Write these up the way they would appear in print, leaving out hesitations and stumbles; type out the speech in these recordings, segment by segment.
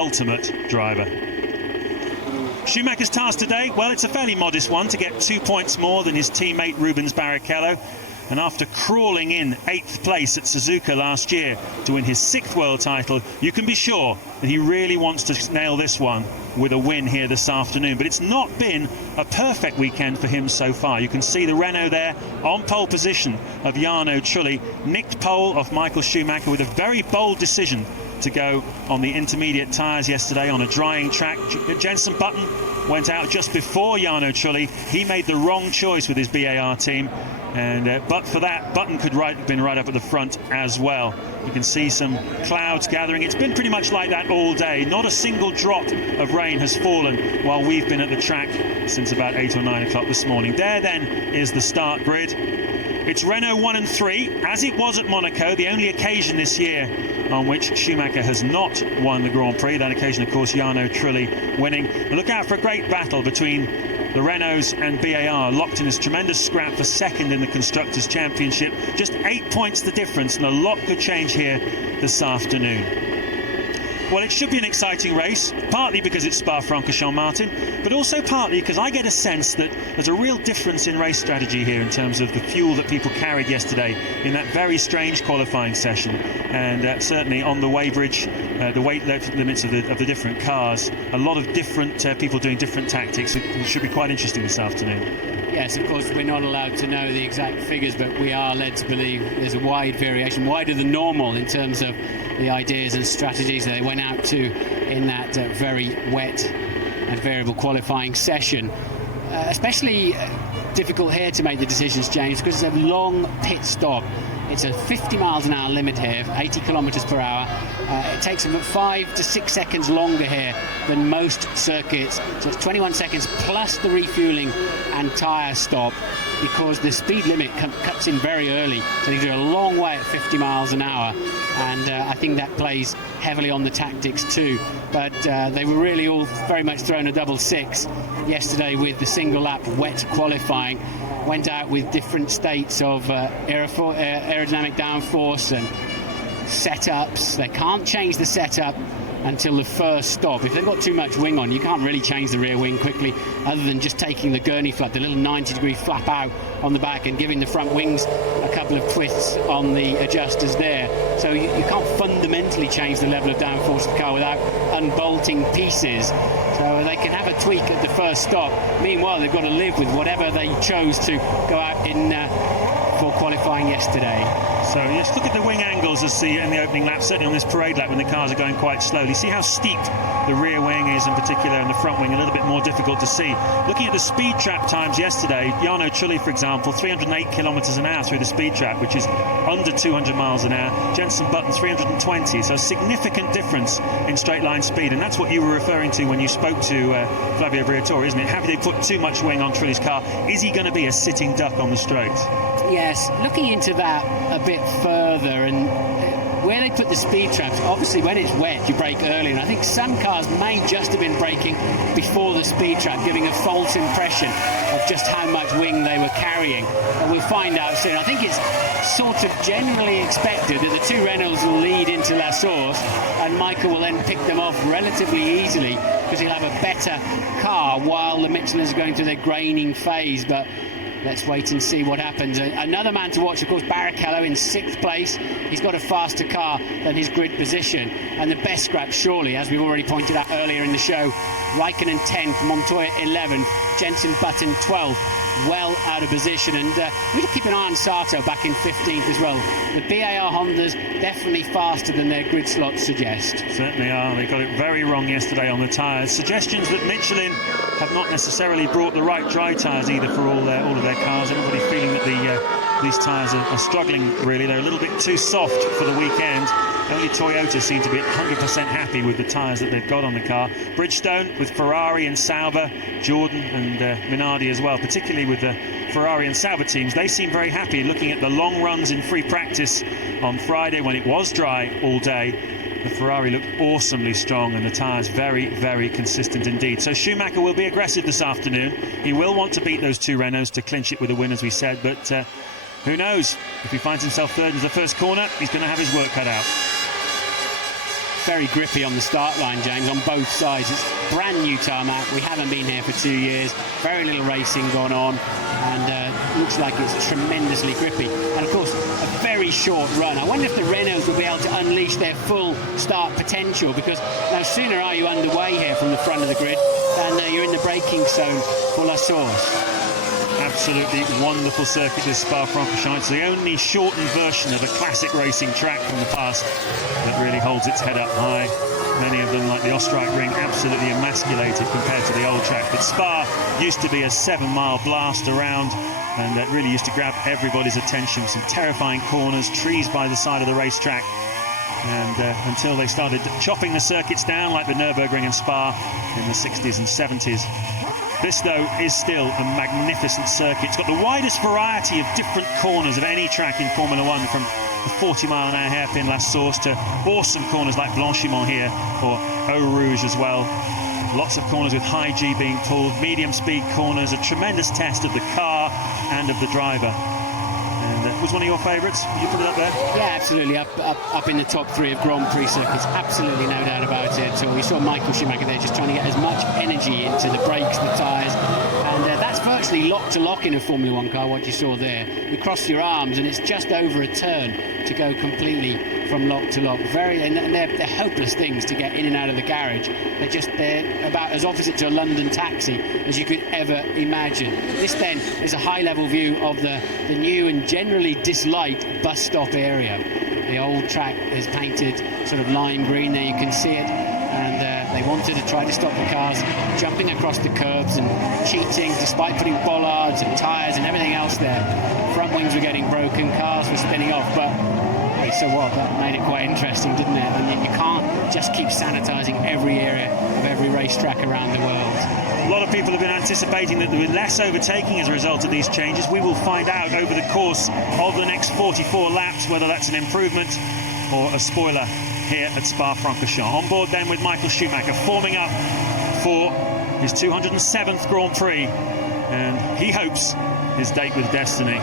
ultimate driver. Schumacher's task today, well, it's a fairly modest one, to get 2 points more than his teammate Rubens Barrichello. And after crawling in 8th place at Suzuka last year to win his 6th world title, you can be sure that he really wants to nail this one with a win here this afternoon. But it's not been a perfect weekend for him so far. You can see the Renault there on pole position of Jarno Trulli, nicked pole off Michael Schumacher with a very bold decision to go on the intermediate tyres yesterday on a drying track. Jenson Button went out just before Jarno Trulli. He made the wrong choice with his BAR team, and but for that, Button could have been right up at the front as well. You can see some clouds gathering. It's been pretty much like that all day. Not a single drop of rain has fallen while we've been at the track since about 8 or 9 o'clock this morning. There then is the start grid. It's Renault 1 and 3, as it was at Monaco, the only occasion this year on which Schumacher has not won the Grand Prix. That occasion, of course, Jarno Trulli winning. But look out for a great battle between the Renaults and BAR, locked in this tremendous scrap for second in the Constructors' Championship. Just 8 points the difference, and a lot could change here this afternoon. Well, it should be an exciting race, partly because it's Spa-Francorchamps, but also partly because I get a sense that there's a real difference in race strategy here in terms of the fuel that people carried yesterday in that very strange qualifying session. And certainly on the weighbridge, the weight limits of the different cars, a lot of different people doing different tactics. It should be quite interesting this afternoon. Yes, of course, we're not allowed to know the exact figures, but we are led to believe there's a wide variation, wider than normal in terms of the ideas and strategies that they went out to in that very wet and variable qualifying session. Especially difficult here to make the decisions, James, because it's a long pit stop. It's a 50 miles an hour limit here, 80 kilometers per hour. It takes about 5 to 6 seconds longer here than most circuits. So it's 21 seconds plus the refueling and tyre stop, because the speed limit cuts in very early. So they do a long way at 50 miles an hour. And I think that plays heavily on the tactics too. But they were really all very much thrown a double six yesterday with the single lap wet qualifying. Went out with different states of aerodynamic downforce and setups. They can't change the setup until the first stop. If they've got too much wing on, you can't really change the rear wing quickly, other than just taking the gurney flap, the little 90-degree flap out on the back, and giving the front wings a couple of twists on the adjusters there. So you can't fundamentally change the level of downforce of the car without unbolting pieces. So they can have a tweak at the first stop. Meanwhile, they've got to live with whatever they chose to go out in for qualifying yesterday. So let's look at the wing angles as in the opening lap, certainly on this parade lap when the cars are going quite slowly. See how steep the rear wing is in particular, and the front wing a little bit more difficult to see. Looking at the speed trap times yesterday, Jarno Trulli, for example, 308 kilometers an hour through the speed trap, which is under 200 miles an hour. Jenson Button 320, so a significant difference in straight line speed, and that's what you were referring to when you spoke to Flavio Briatore, isn't it? Have they put too much wing on Trulli's car? Is he going to be a sitting duck on the straight? Yes, looking into that a bit further, and where they put the speed traps, obviously when it's wet you brake early, and I think some cars may just have been braking before the speed trap, giving a false impression of just how much wing they were carrying. But we'll find out soon. I think it's sort of generally expected that the two Renaults will lead into La Source, and Michael will then pick them off relatively easily because he'll have a better car while the Michelins are going through their graining phase. But let's wait and see what happens. Another man to watch, of course, Barrichello in 6th place. He's got a faster car than his grid position. And the best scrap, surely, as we've already pointed out earlier in the show, Raikkonen 10th, Montoya 11th, Jenson Button 12th. Well out of position, and we need to keep an eye on Sato back in 15th as well. The BAR Hondas definitely faster than their grid slots suggest. Certainly are. They got it very wrong yesterday on the tyres. Suggestions that Michelin have not necessarily brought the right dry tyres either for all of their cars. Everybody feeling that these tyres are struggling, really. They're a little bit too soft for the weekend. Only Toyota seem to be 100% happy with the tyres that they've got on the car. Bridgestone with Ferrari and Sauber, Jordan and Minardi as well, particularly with the Ferrari and Sauber teams. They seem very happy looking at the long runs in free practice on Friday when it was dry all day. The Ferrari looked awesomely strong and the tyres very, very consistent indeed. So Schumacher will be aggressive this afternoon. He will want to beat those two Renaults to clinch it with a win, as we said, but who knows? If he finds himself third in the first corner, he's going to have his work cut out. very grippy on the start line, James, on both sides. It's brand new tarmac. We haven't been here for 2 years. Very little racing gone on, and looks like it's tremendously grippy. And of course, a very short run. I wonder if the Renaults will be able to unleash their full start potential, because no sooner are you underway here from the front of the grid than you're in the braking zone for La Source. Absolutely wonderful circuit, this Spa-Francorchamps. It's the only shortened version of a classic racing track from the past that really holds its head up high. Many of them, like the Oostenrijk Ring, absolutely emasculated compared to the old track. But Spa used to be a 7-mile blast around, and that really used to grab everybody's attention. Some terrifying corners, trees by the side of the racetrack, and until they started chopping the circuits down like the Nürburgring and Spa in the 60s and 70s. This, though, is still a magnificent circuit. It's got the widest variety of different corners of any track in Formula One, from the 40-mile-an-hour hairpin La Source to awesome corners like Blanchimont here, or Eau Rouge as well. Lots of corners with high G being pulled, medium-speed corners, a tremendous test of the car and of the driver. And was one of your favourites? You put it up there? Yeah, absolutely. Up in the top 3 of Grand Prix circuits. Absolutely no doubt about it. So we saw Michael Schumacher there just trying to get as much energy into the brakes, the tyres. And that's virtually lock to lock in a Formula One car, what you saw there. You cross your arms and it's just over a turn to go completely from lock to lock. And they're hopeless things to get in and out of the garage. They're about as opposite to a London taxi as you could ever imagine. This then is a high-level view of the new and generally disliked bus stop area. The old track is painted sort of lime green there, you can see it, and they wanted to try to stop the cars jumping across the curbs and cheating, despite putting bollards and tyres and everything else there. Front wings were getting broken, cars were spinning off, but hey, so what? That made it quite interesting, didn't it? And you can't just keep sanitising every area of every racetrack around the world. A lot of people have been anticipating that there will be less overtaking as a result of these changes. We will find out over the course of the next 44 laps whether that's an improvement or a spoiler here at Spa-Francorchamps. On board then with Michael Schumacher, forming up for his 207th Grand Prix, and he hopes his date with destiny.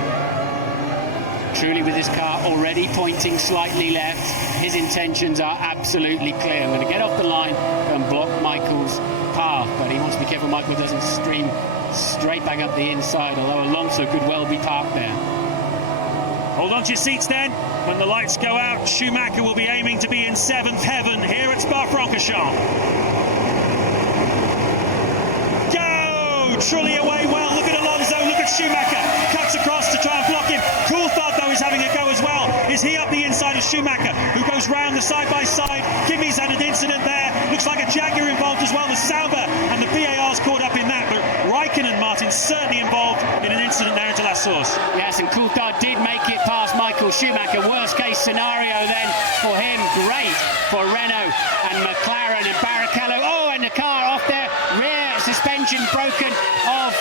Truly, with his car already pointing slightly left, his intentions are absolutely clear. I'm going to get off the line and block Michael's path, but he wants to be careful Michael doesn't stream straight back up the inside, although Alonso could well be parked there. Hold on to your seats then. When the lights go out, Schumacher will be aiming to be in 7th heaven here at Spa-Francorchamps. Go! Trulli away well. Look at Alonso, look at Schumacher. Cuts across to try and block him. Coulthard, though, is having a go as well. Is he up the inside of Schumacher, who goes round the side-by-side? Kimi's had an incident there. Looks like a Jaguar involved as well. The Sauber and the BAR's caught up in that, but Raikkonen, Martin, certainly involved in an incident there into La Source. Yes, and Coulthard did make it past Michael Schumacher. Worst-case scenario then for him. Great for Renault and McLaren and Barrichello. Oh, and the car off there. Rear suspension broken off.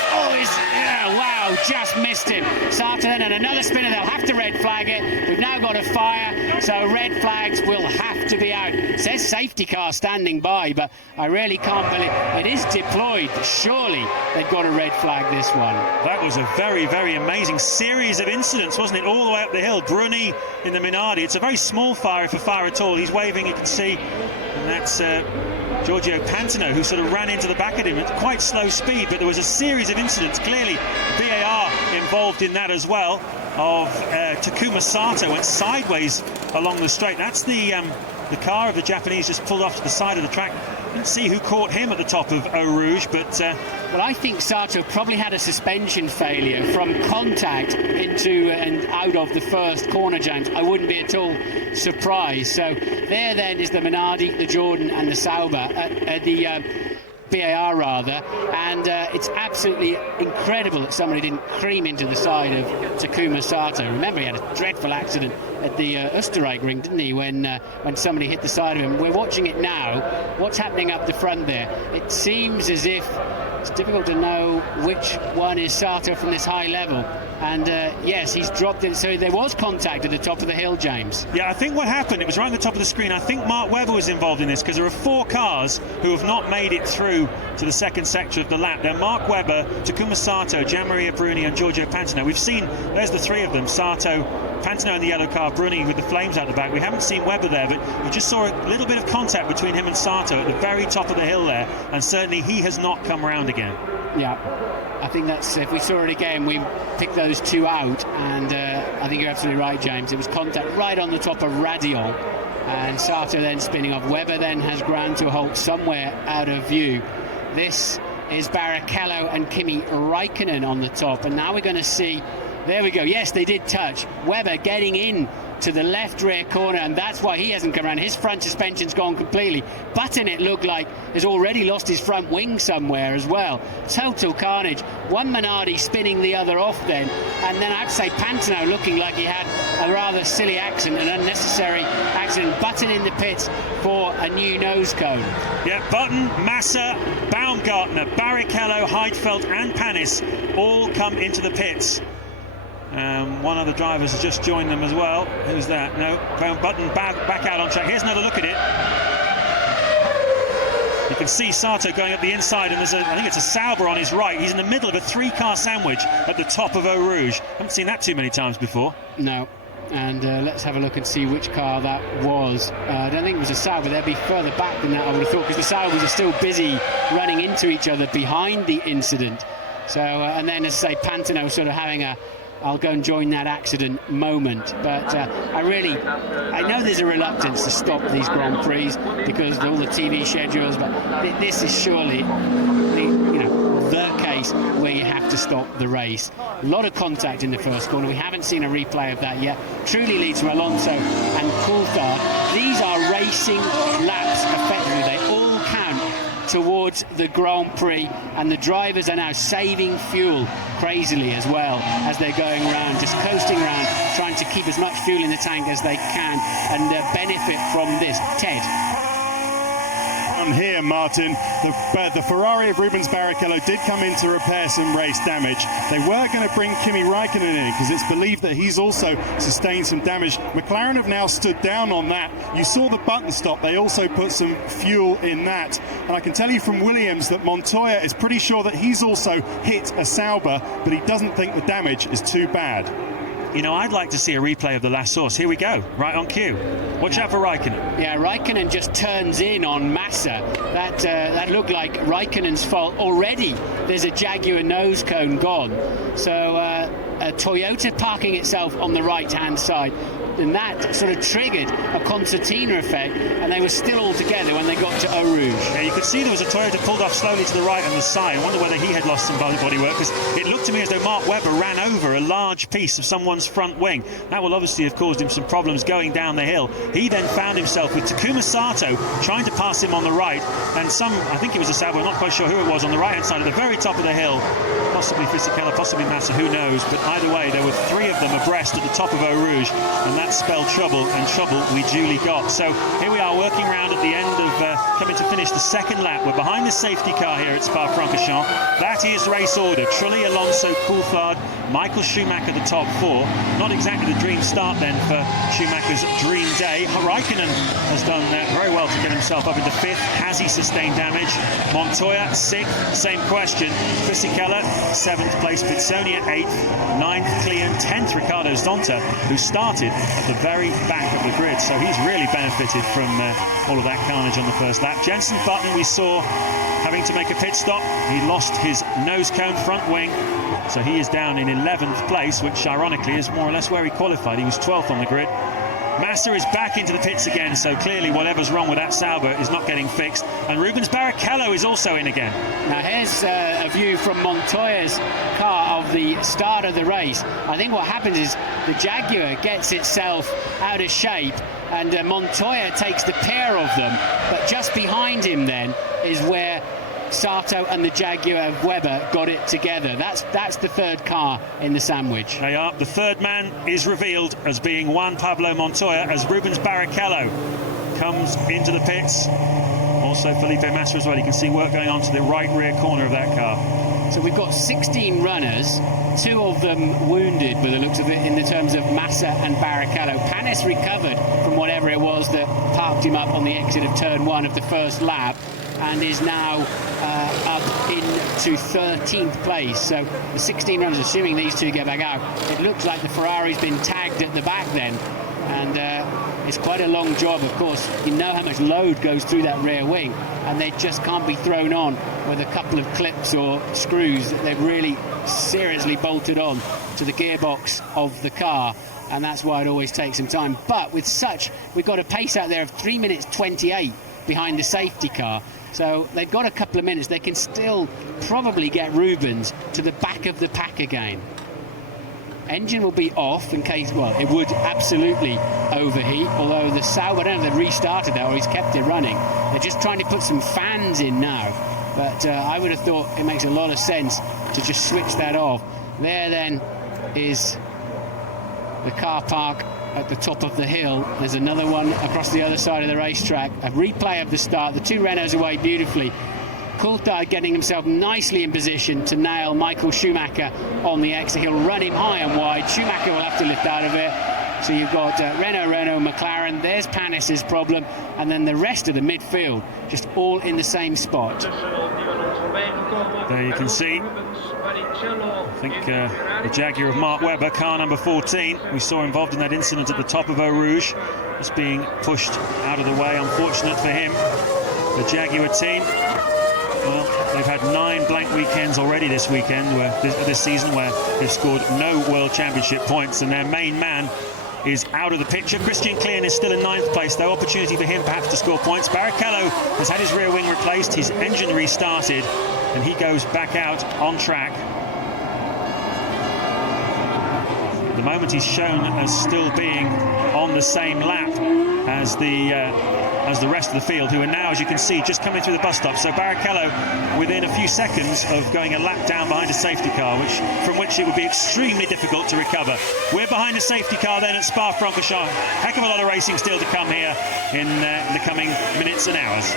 Wow, just missed him. Sartre then, and another spinner. They'll have to red flag it. We've now got a fire, so red flags will have to be out. It says safety car standing by, but I really can't believe it is deployed. Surely they've got a red flag this one. That was a very, very amazing series of incidents, wasn't it? All the way up the hill. Bruni in the Minardi. It's a very small fire, if a fire at all. He's waving, you can see, and that's Giorgio Pantano, who sort of ran into the back of him at quite slow speed, but there was a series of incidents. Clearly BAR involved in that as well, of Takuma Sato went sideways along the straight. That's the car of the Japanese just pulled off to the side of the track. Didn't see who caught him at the top of Eau Rouge, but well, I think Sato probably had a suspension failure from contact into and out of the first corner, James. I wouldn't be at all surprised. So there then is the Minardi, the Jordan and the Sauber, the BAR rather, and it's absolutely incredible that somebody didn't cream into the side of Takuma Sato. Remember, he had a dreadful accident at the Oostenrijk Ring, didn't he, when somebody hit the side of him. We're watching it now. What's happening up the front there? It seems as if it's difficult to know which one is Sato from this high level. And yes, he's dropped it. So there was contact at the top of the hill, James. Yeah, I think what happened, it was right at the top of the screen. I think Mark Webber was involved in this, because there are 4 cars who have not made it through through to the second sector of the lap. They're Mark Webber, Takuma Sato, Gianmaria Bruni and Giorgio Pantano. We've seen, there's the three of them, Sato, Pantano in the yellow car, Bruni with the flames out the back. We haven't seen Webber there, but you just saw a little bit of contact between him and Sato at the very top of the hill there, and certainly he has not come around again. Yeah, I think that's, if we saw it again, we picked those two out, and I think you're absolutely right, James. It was contact right on the top of Radion, and Sato then spinning off. Webber then has ground to a halt somewhere out of view. This is Barrichello and Kimi Räikkönen on the top, and now we're going to see, there we go, yes, they did touch. Webber getting in to the left rear corner, and that's why he hasn't come around. His front suspension's gone completely. Button, it looked like, has already lost his front wing somewhere as well. Total carnage. One Minardi spinning the other off then, and then I have to say Pantano looking like he had a rather silly accident, an unnecessary accident. Button in the pits for a new nose cone. Yeah, Button, Massa, Baumgartner, Barrichello, Heidfeld and Panis all come into the pits. One of the drivers has just joined them as well. Who's that? No, Button back out on track. Here's another look at it. You can see Sato going up the inside, and there's I think it's a Sauber on his right. He's in the middle of a three-car sandwich at the top of Eau Rouge. Haven't seen that too many times before. No. And let's have a look and see which car that was. I don't think it was a Sauber. They'd be further back than that, I would have thought, because the Saubers are still busy running into each other behind the incident. So, and then, as I say, Pantano sort of having a I'll go and join that accident moment. But I know there's a reluctance to stop these Grand Prix because of all the TV schedules, but this is surely the case where you have to stop the race. A lot of contact in the first corner. We haven't seen a replay of that yet. Truly leads to Alonso and Coulthard. These are racing laps effectively. They all count towards the Grand Prix, and the drivers are now saving fuel crazily as well as they're going around, just coasting around, trying to keep as much fuel in the tank as they can and benefit from this. Ted. Here, Martin, the Ferrari of Rubens Barrichello did come in to repair some race damage. They were going to bring Kimi Räikkönen in because it's believed that he's also sustained some damage. McLaren have now stood down on that. You saw the button stop. They also put some fuel in that. And I can tell you from Williams that Montoya is pretty sure that he's also hit a Sauber, but he doesn't think the damage is too bad. You know, I'd like to see a replay of the last source. Here we go, right on cue. Watch out for Räikkönen. Yeah, Räikkönen just turns in on Massa. That looked like Räikkönen's fault already. There's a Jaguar nose cone gone. So a Toyota parking itself on the right-hand side. And that sort of triggered a concertina effect, and they were still all together when they got to Eau Rouge. Yeah, you could see there was a Toyota pulled off slowly to the right on the side. I wonder whether he had lost some bodywork, because it looked to me as though Mark Webber ran over a large piece of someone's front wing. That will obviously have caused him some problems going down the hill. He then found himself with Takuma Sato trying to pass him on the right, and I think it was a Sauber, I'm not quite sure who it was, on the right-hand side at the very top of the hill. Possibly Fisichella, possibly Massa, who knows, but either way, there were three of them abreast at the top of Eau Rouge, and that spelled trouble, and trouble we duly got. So here we are working round at the end of coming to finish the second lap. We're behind the safety car here at Spa-Francorchamps. That is race order. Trulli, Alonso, Coulthard, Michael Schumacher the top four. Not exactly the dream start then for Schumacher's dream day. Räikkönen has done very well to get himself up into fifth. Has he sustained damage? Montoya sixth, same question. Fisichella seventh place, Pizzonia eighth, ninth Clean, 10th Ricardo Zonta, who started at the very back of the grid, so he's really benefited from all of that carnage on the first lap. Jenson Button we saw having to make a pit stop. He lost his nose cone front wing, so he is down in 11th place, which ironically is more or less where he qualified. He was 12th on the grid. Massa is back into the pits again, so clearly whatever's wrong with that Sauber is not getting fixed. And Rubens Barrichello is also in again. Now here's a view from Montoya's car of the start of the race. I think what happens is the Jaguar gets itself out of shape, and Montoya takes the pair of them, but just behind him then is where Sato and the Jaguar of Webber got it together. That's the third car in the sandwich. They are. The third man is revealed as being Juan Pablo Montoya, as Rubens Barrichello comes into the pits. Also Felipe Massa as well. You can see work going on to the right rear corner of that car. So we've got 16 runners, 2 of them wounded by the looks of it in the terms of Massa and Barrichello. Panis recovered from whatever it was that parked him up on the exit of turn 1 of the first lap. and is now up into 13th place. So the 16 runners, assuming these two get back out, it looks like the Ferrari's been tagged at the back then, and it's quite a long job. Of course, you know how much load goes through that rear wing, and they just can't be thrown on with a couple of clips or screws that they've really seriously bolted on to the gearbox of the car, and that's why it always takes some time. But with such, we've got a pace out there of 3 minutes 28 behind the safety car, so they've got a couple of minutes. They can still probably get Rubens to the back of the pack again. Engine will be off in case, well, it would absolutely overheat, although the Sauber, I don't know if they've restarted that or he's kept it running. They're just trying to put some fans in now, but I would have thought it makes a lot of sense to just switch that off. There then is the car park at the top of the hill. There's another one across the other side of the racetrack. A replay of the start. The two Renaults away beautifully. Coulthard getting himself nicely in position to nail Michael Schumacher on the exit. He'll run him high and wide. Schumacher will have to lift out of it. So you've got Renault, McLaren. There's Panis's problem. And then the rest of the midfield just all in the same spot. There you can see, I think the Jaguar of Mark Webber, car number 14, we saw involved in that incident at the top of Eau Rouge, is being pushed out of the way. Unfortunate for him. The Jaguar team, well, they've had 9 blank weekends already this weekend, this season, where they've scored no World Championship points, and their main man is out of the picture. Christian Klein is still in 9th place, though. Opportunity for him perhaps to score points. Barrichello has had his rear wing replaced, his engine restarted, and he goes back out on track. At the moment he's shown as still being on the same lap as the rest of the field, who are now, as you can see, just coming through the bus stop. So Barrichello within a few seconds of going a lap down behind a safety car, from which it would be extremely difficult to recover. We're behind a safety car then at Spa-Francorchamps. Heck of a lot of racing still to come here in the coming minutes and hours.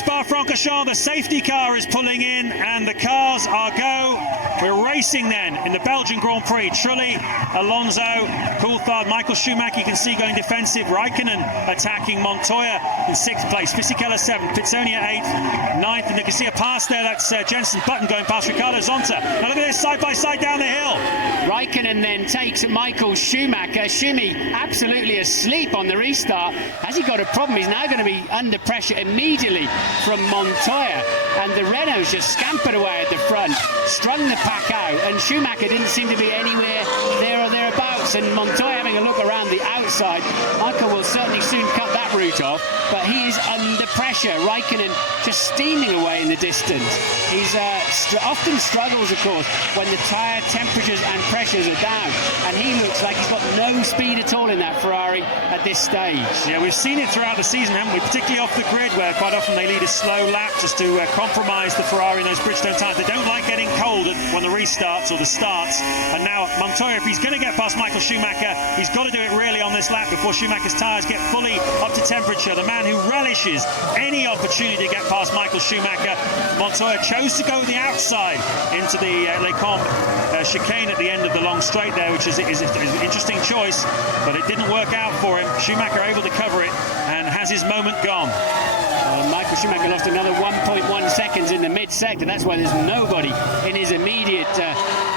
Spa-Francorchamps, the safety car is pulling in and the cars are go. We're racing then in the Belgian Grand Prix. Trulli, Alonso, Coulthard, Michael Schumacher, you can see going defensive. Raikkonen attacking, Montoya in 6th place, Fisichella 7th, Pitsonia 8th, 9th, and you can see a pass there. That's Jenson Button going past Ricardo Zonta. Now look at this, side by side down the hill. Raikkonen then takes Michael Schumacher. Schumi absolutely asleep on the restart. Has he got a problem? He's now going to be under pressure immediately from Montoya, and the Renaults just scampered away at the front, strung the pack out, and Schumacher didn't seem to be anywhere there or thereabouts, and Montoya having a look around the outside. Michael will certainly soon cut that route off, but he is under pressure. Raikkonen just steaming away in the distance. He's often struggles, of course, when the tyre temperatures and pressures are down, and he looks like he's got no speed at all in that Ferrari at this stage. Yeah, we've seen it throughout the season, haven't we? Particularly off the grid, where quite often they lead a slow lap just to compromise the Ferrari in those Bridgestone tyres. They don't like getting cold when the restarts or the starts. And now Montoya, if he's going to get past Michael Schumacher, he's got to do it really on this lap before Schumacher's tyres get fully up to temperature. The man who relishes any opportunity to get past Michael Schumacher. Montoya chose to go the outside into the Les Combes chicane at the end of the long straight there, which is an interesting choice, but it didn't work out for him. Schumacher able to cover it and has his moment gone. Michael Schumacher lost another 1.1 seconds in the mid-sector. That's why there's nobody in his immediate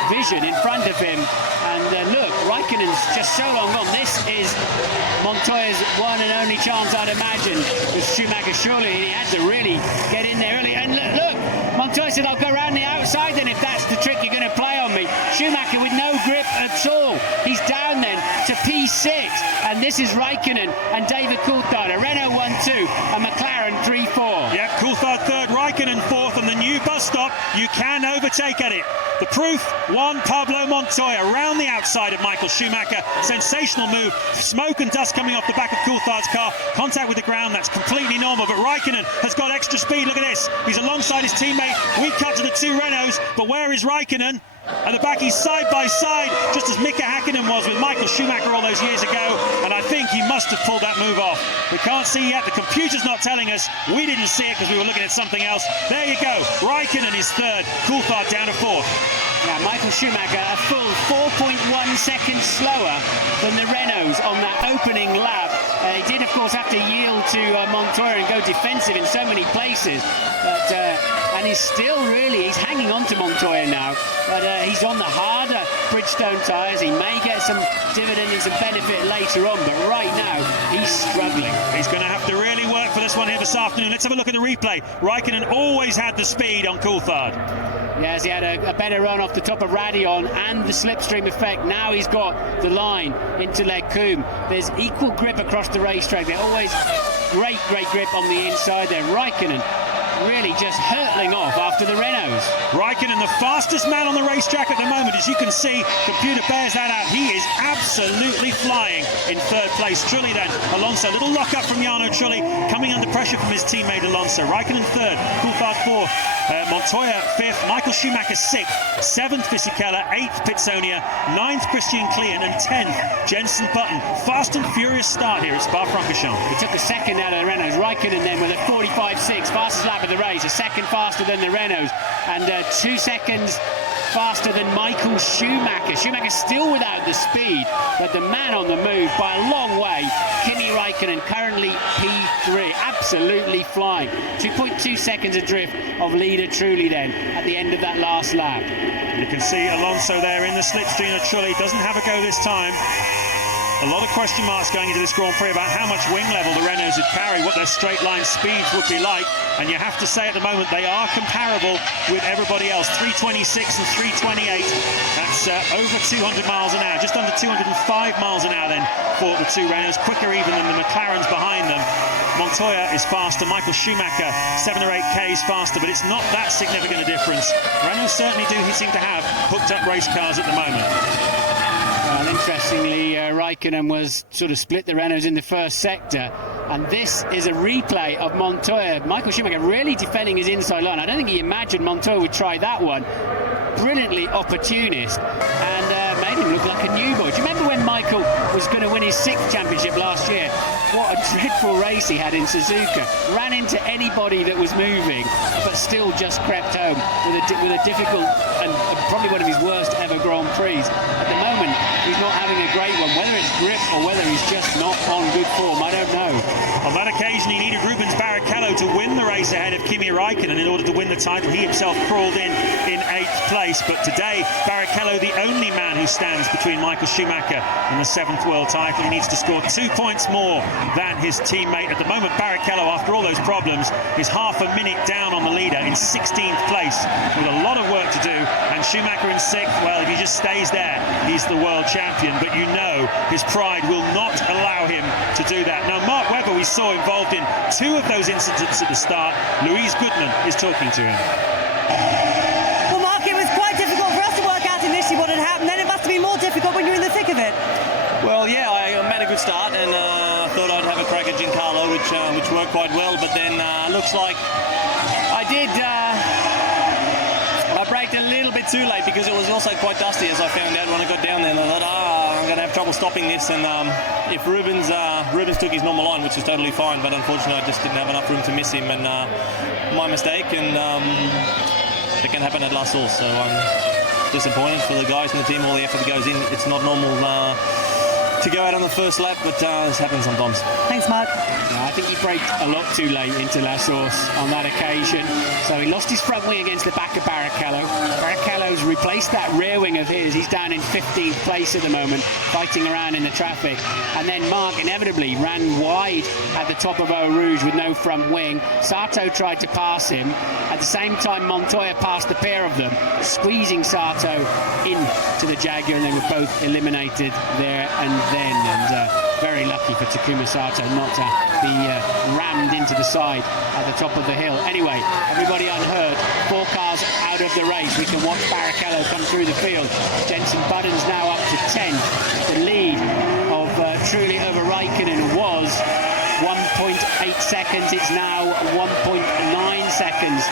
vision in front of him. And look, Raikkonen's just so long gone. This is Montoya's one and only chance, I'd imagine, with Schumacher. Surely he had to really get in there early. And look, Montoya said, I'll go around the outside then if that's the trick you're going to play on me. Schumacher with no grip at all. He's down then to P6. And this is Raikkonen and David Coulthard. A Renault 1-2, a McLaren 3-4. Yeah, Coulthard 3rd, Raikkonen 4th, and the new bus stop, you can overtake at it. The proof, Juan Pablo Montoya around the outside of Michael Schumacher. Sensational move. Smoke and dust coming off the back of Coulthard's car. Contact with the ground, that's completely normal. But Raikkonen has got extra speed. Look at this. He's alongside his teammate. We cut to the two Renaults, but where is Raikkonen? At the back, he's side by side, just as Mika Hakkinen was with Michael Schumacher all those years ago. And I think he must have pulled that move off. We can't see yet. The computer's not telling us. We didn't see it because we were looking at something else. There you go. Raikkonen is 3rd. Coulthard down to 4th. Yeah, Michael Schumacher a full 4.1 seconds slower than the Renaults on that opening lap. He did, of course, have to yield to Montoya and go defensive in so many places. But, and he's still he's hanging on to Montoya now. But he's on the harder Bridgestone tyres. He may get some dividend and some benefit later on. But right now, he's struggling. He's going to have to really work for this one here this afternoon. Let's have a look at the replay. Raikkonen always had the speed on Coulthard. Yes, he had a better run off the top of Radion and the slipstream effect. Now he's got the line into Les Combes. There's equal grip across the racetrack. They're always great grip on the inside there. Raikkonen really just hurtling off after the Renaults. Raikkonen, the fastest man on the racetrack at the moment. As you can see, computer bears that out. He is absolutely flying in 3rd place. Trulli then, Alonso, little lock up from Jarno Trulli, coming under pressure from his teammate Alonso. Raikkonen 3rd, Coulthard 4th, Montoya 5th, Michael Schumacher 6th, 7th Fisichella, 8th Pitsonia, 9th Christian Klein, and 10th Jenson Button. Fast and furious start here at Spa-Francorchamps. He took a second out of the Renaults. Raikkonen then with a 45.6, fastest lap of the race, a second faster than the Renaults, and 2 seconds faster than Michael Schumacher. Schumacher still without the speed, but the man on the move by a long way. Kimi Raikkonen currently P3, absolutely flying. 2.2 seconds adrift of leader Trulli then at the end of that last lap. You can see Alonso there in the slipstream of Trulli. Doesn't have a go this time. A lot of question marks going into this Grand Prix about how much wing level the Renaults would carry, what their straight line speeds would be like. And you have to say at the moment they are comparable with everybody else. 326 and 328. That's over 200 miles an hour, just under 205 miles an hour then for the two Renaults. Quicker even than the McLarens behind them. Montoya is faster. Michael Schumacher 7 or 8 Ks faster, but it's not that significant a difference. Renaults certainly do seem to have hooked up race cars at the moment. Well, interestingly, Raikkonen was sort of split the Renaults in the first sector, and this is a replay of Montoya. Michael Schumacher really defending his inside line. I don't think he imagined Montoya would try that one. Brilliantly opportunist, and made him look like like a new boy. Do you remember when Michael was going to win his 6th championship last year? What a dreadful race he had in Suzuka. Ran into anybody that was moving, but still just crept home with a difficult and probably one of his worst ever Grand Prix. At the moment, he's not having a great one. Whether it's grip or whether he's just not on good form, I don't know. On that occasion, he needed Rubens Barrichello to win the race ahead of Kimi Raikkonen in order to win the title. He himself crawled in 8th place, but today Barrichello, the only man who stands between Michael Schumacher and the 7th world title. He needs to score 2 points more than his teammate. At the moment, Barrichello, after all those problems, is half a minute down on the leader in 16th place with a lot of work to do. And Schumacher in 6th, well, if he just stays there, he's the world champion. But you know his pride will not allow him to do that. Now, Mark Webber, we saw involved in 2 of those incidents at the start. Louise Goodman is talking to him. Well, Mark, it was quite difficult for us to work out initially what had happened. Then it must be more difficult when you're in the thick of it. Well, yeah, I made a good start and thought I'd have a crack at Giancarlo, which worked quite well. But then looks like I did. I braked a little bit too late because it was also quite dusty, as I found out when I got down there. And I thought, I'm going to have trouble stopping this. And if Rubens took his normal line, which was totally fine, but unfortunately I just didn't have enough room to miss him, and my mistake. And it can happen at La Source. So I'm disappointed for the guys in the team. All the effort goes in. It's not normal to go out on the first lap, but this happens sometimes. Thanks, Mark. Yeah, I think he braked a lot too late into La Source on that occasion. So he lost his front wing against the back of Barrichello. Barrichello's replaced that rear wing of his. He's down in 15th place at the moment, fighting around in the traffic. And then Mark inevitably ran wide at the top of Eau Rouge with no front wing. Sato tried to pass him. At the same time, Montoya passed the pair of them, squeezing Sato into the Jaguar, and they were both eliminated there and then. And very lucky for Takuma Sato not to be rammed into the side at the top of the hill. Anyway, everybody unheard. 4 cars out of the race. We can watch Barrichello come through the field. Jenson Button's now up to 10. The lead of truly over Raikkonen was 1.8 seconds. It's now 1.9 seconds.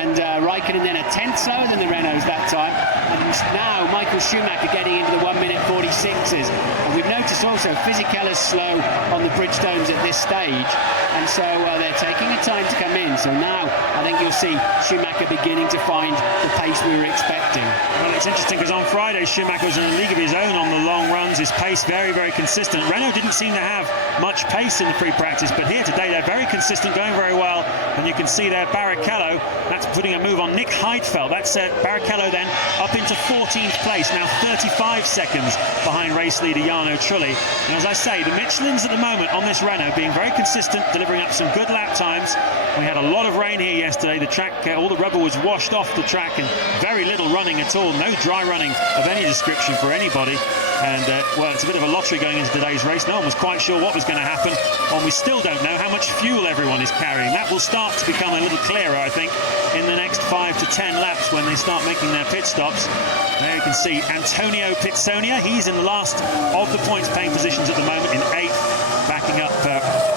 And Raikkonen then a tenth slower than the Renaults that time. And now Michael Schumacher getting into the 1 minute 46s. And we've noticed also Fisichella's slow on the Bridgestones at this stage. And so they're taking a time to come in. So now I think you'll see Schumacher beginning to find the pace we were expecting. Well, it's interesting because on Friday Schumacher was in a league of his own on the long runs. His pace very, very consistent. Renault didn't seem to have much pace in the pre-practice, but here today they're very consistent, going very well. And you can see there Barrichello, that's putting a move on Nick Heidfeld. That's Barrichello then up into 14th place, now 35 seconds behind race leader Jarno Trulli. And as I say, the Michelins at the moment on this Renault being very consistent, delivering up some good lap times. We had a lot of rain here yesterday. The track, all the rubber was washed off the track, and very little running at all. No dry running of any description for anybody. And well, it's a bit of a lottery going into today's race. No one was quite sure what was going to happen, and we still don't know how much fuel everyone is carrying. That will start to become a little clearer, I think, in the next 5 to 10 laps when they start making their pit stops. There you can see Antonio Pizzonia. He's in the last of the points paying positions at the moment in 8th, backing up,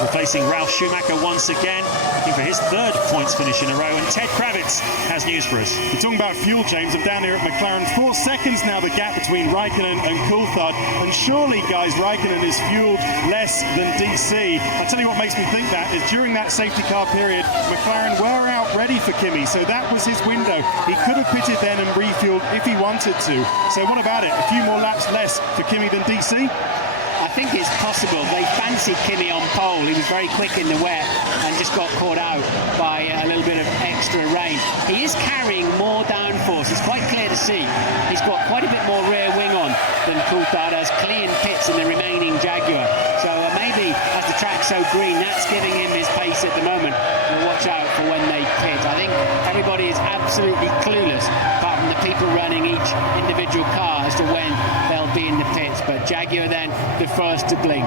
replacing Ralf Schumacher once again, looking for his 3rd points finish in a row. And Ted Kravitz has news for us. We're talking about fuel, James. I'm down here at McLaren. 4 seconds now, the gap between Raikkonen and Coulthard. And surely, guys, Raikkonen is fueled less than DC. I'll tell you what makes me think that is during that safety car period, McLaren were out ready for Kimi. So that was his window. He could have pitted then and refueled if he wanted to. So what about it? A few more laps less for Kimi than DC? I think it's possible. They fancied Kimi on pole. He was very quick in the wet and just got caught out by a little bit of extra rain. He is carrying more downforce. It's quite clear to see. He's got quite a bit more rear wing on than Coulthard has. Clean pits in the remaining Jaguar. So maybe as the track's so green, that's giving him his pace at the moment. And watch out for when they pit. I think everybody is absolutely clueless, apart from the people running each individual car, as to when they'll be in the pits. But Jaguar then the first to blink.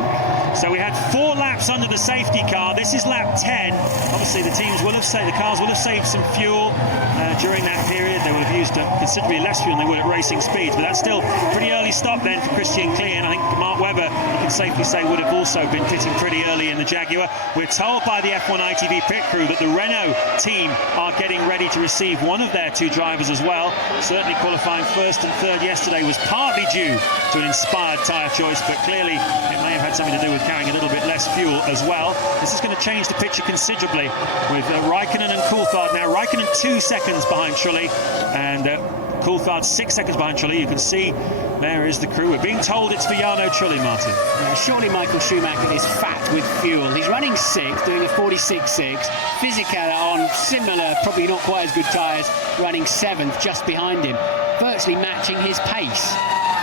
So we had 4 laps under the safety car. This is lap 10. Obviously the cars will have saved some fuel during that period. They will have used considerably less fuel than they would at racing speeds, but that's still a pretty early stop then for Christian Klien. I think Mark Webber, you can safely say, would have also been pitting pretty early in the Jaguar. We're told by the F1 ITV pit crew that the Renault team are getting ready likely to receive one of their two drivers as well. Certainly qualifying first and third yesterday was partly due to an inspired tyre choice, but clearly it may have had something to do with carrying a little bit less fuel as well. This is going to change the picture considerably with Raikkonen and Coulthard now. Raikkonen 2 seconds behind Trulli and Coulthard 6 seconds behind Trulli. You can see there is the crew. We're being told it's for Jarno Trulli, Martin. Yeah, surely Michael Schumacher is fat with fuel. He's running 6th, doing a 46.6. Fisichella on similar, probably not quite as good tyres, running 7th, just behind him, virtually matching his pace.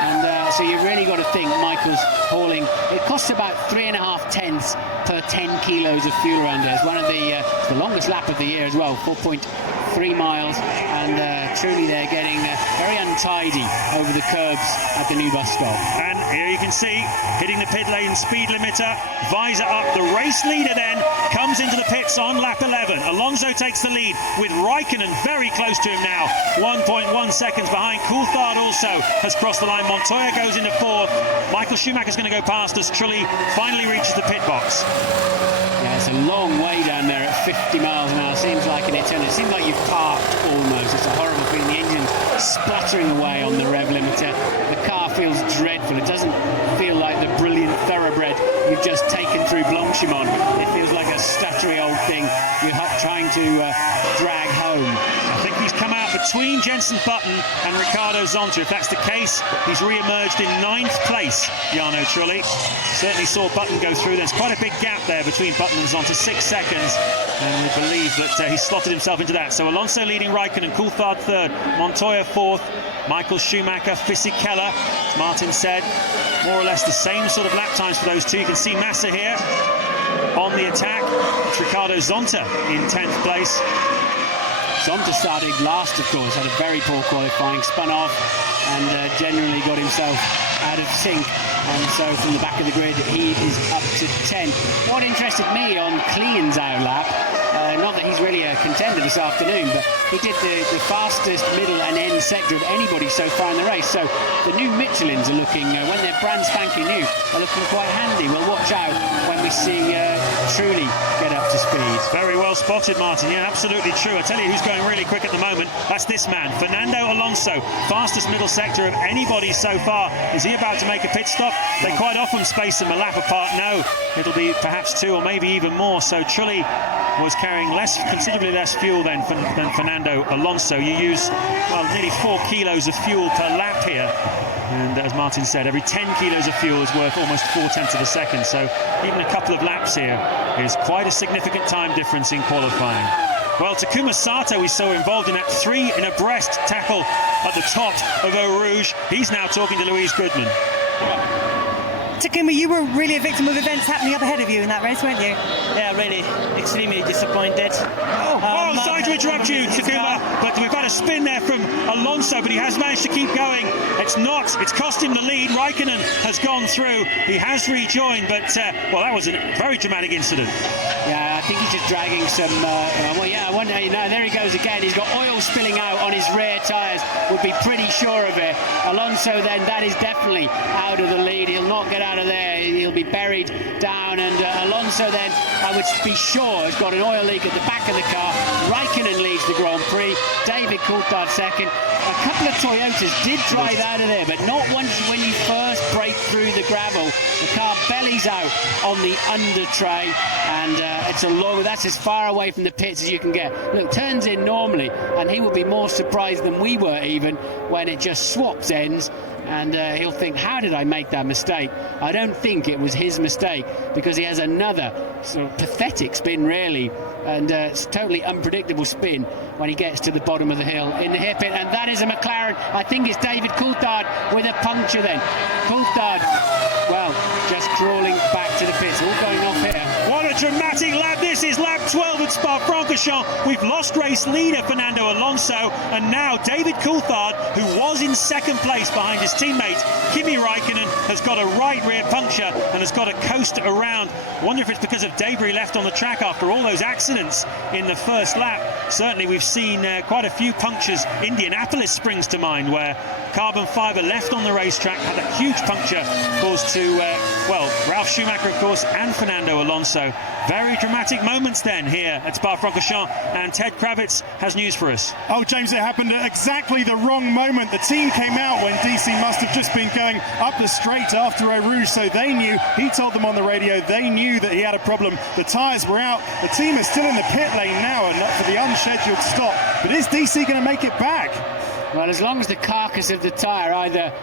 And so you've really got to think Michael's hauling. It costs about 3.5 tenths per 10 kilos of fuel around there. It's one of the longest lap of the year as well, 4.3 miles, and truly they're getting very untidy over the curbs at the new bus stop. And here you can see, hitting the pit lane speed limiter, visor up. The race leader then comes into the pits on lap 11. Alonso takes the lead with Raikkonen very close to him now, 1.1 seconds behind. Coulthard also has crossed the line. Montoya goes into 4th. Michael Schumacher's going to go past as Trulli finally reaches the pit box. Yeah, it's a long way down there at 50 miles an hour. Seems like an eternity. It seems like you've parked almost. It's a horrible feeling. The engine's spluttering away on the rev limiter. The car feels dreadful. It doesn't feel like the brilliant thoroughbred you've just taken through Blanchimont. It feels like a stuttery old thing you're trying to drag home. I think he's come out between Jenson Button and Ricardo Zonta. If that's the case, he's re-emerged in 9th place, Jarno Trulli. Certainly saw Button go through. There's quite a big gap there between Button and Zonta, 6 seconds, and we believe that he's slotted himself into that. So Alonso leading Raikkonen, Coulthard 3rd, Montoya 4th, Michael Schumacher, Fisichella, as Martin said, more or less the same sort of lap times for those two. You can see Massa here on the attack. It's Ricardo Zonta in 10th place. Zonta started last, of course, had a very poor qualifying, spun off and generally got himself out of sync. And so from the back of the grid, he is up to 10. What interested me on Klean's out lap, not that he's really a contender this afternoon, but he did the fastest middle and end sector of anybody so far in the race. So the new Michelins are looking, when they're brand spanking new, are looking quite handy. We'll watch out when we see Trulli get up to speed. Very well spotted, Martin. Yeah, absolutely true. I tell you who's going really quick at the moment. That's this man, Fernando Alonso. Fastest middle sector of anybody so far. Is he about to make a pit stop? They quite often space them a lap apart. No, it'll be perhaps 2 or maybe even more. So Trulli was carrying considerably less fuel than Fernando Alonso. You use, well, nearly 4 kilos of fuel per lap here. And as Martin said, every 10 kilos of fuel is worth almost 4/10 of a second. So even a couple of laps here is quite a significant time difference in qualifying. Well, Takuma Sato we saw involved in that 3 in a breast tackle at the top of Eau Rouge. He's now talking to Louise Goodman. Takuma, you were really a victim of events happening up ahead of you in that race, weren't you? Yeah, really extremely disappointed. Sorry to interrupt you, Takuma, but we've had a spin there from Alonso, but he has managed to keep going. It's cost him the lead. Raikkonen has gone through. He has rejoined, but well, that was a very dramatic incident. Yeah, I think he's just dragging some. There he goes again. He's got oil spilling out on his rear tyres. Would be pretty sure of it. Alonso then, that is definitely out of the lead. He'll not get out of there. He'll be buried down. And Alonso then, I would be sure, has got an oil leak at the back of the car. Raikkonen leads the Grand Prix. David Coulthard second. A couple of Toyotas did drive out of there, but not once when you first break through the gravel. The car bellies out on the under tray, and that's as far away from the pits as you can get. Look, turns in normally, and he will be more surprised than we were even when it just swaps ends. And he'll think, how did I make that mistake? I don't think it was his mistake, because he has another sort of pathetic spin, really, and it's totally unpredictable spin when he gets to the bottom of the hill in the hairpin. And that is a McLaren. I think it's David Coulthard with a puncture then. Coulthard, well, just crawling back to the pits. All going off here. What a dramatic lap. This is lap 12 at Spa-Francorchamps. We've lost race leader Fernando Alonso, and now David Coulthard, who was in second place behind his teammate Kimi Raikkonen, has got a right rear puncture and has got to coast around. I wonder if it's because of debris left on the track after all those accidents in the first lap. Certainly we've seen quite a few punctures. Indianapolis springs to mind, where carbon fibre left on the racetrack had a huge puncture caused to well, Ralf Schumacher, of course, and Fernando Alonso. Very dramatic moments then here at Spa-Francorchamps, and Ted Kravitz has news for us. Oh, James, it happened at exactly the wrong moment. The team came out when DC must have just been going up the straight after Eau Rouge, so they knew, he told them on the radio, they knew that he had a problem. The tyres were out. The team is still in the pit lane now and not for the unscheduled stop. But is DC going to make it back? Well, as long as the carcass of the tyre either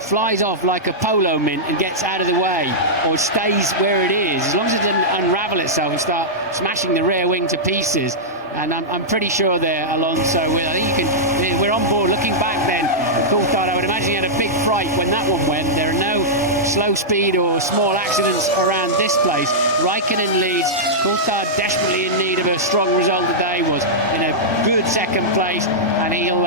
flies off like a polo mint and gets out of the way, or stays where it is, as long as it doesn't unravel itself and start smashing the rear wing to pieces. And I'm pretty sure there, Alonso, I think we're on board. Looking back then, Coulthard, I would imagine he had a big fright when that one went. There are no slow speed or small accidents around this place. Raikkonen leads. Coulthard desperately in need of a strong result today, was in a good second place, and he'll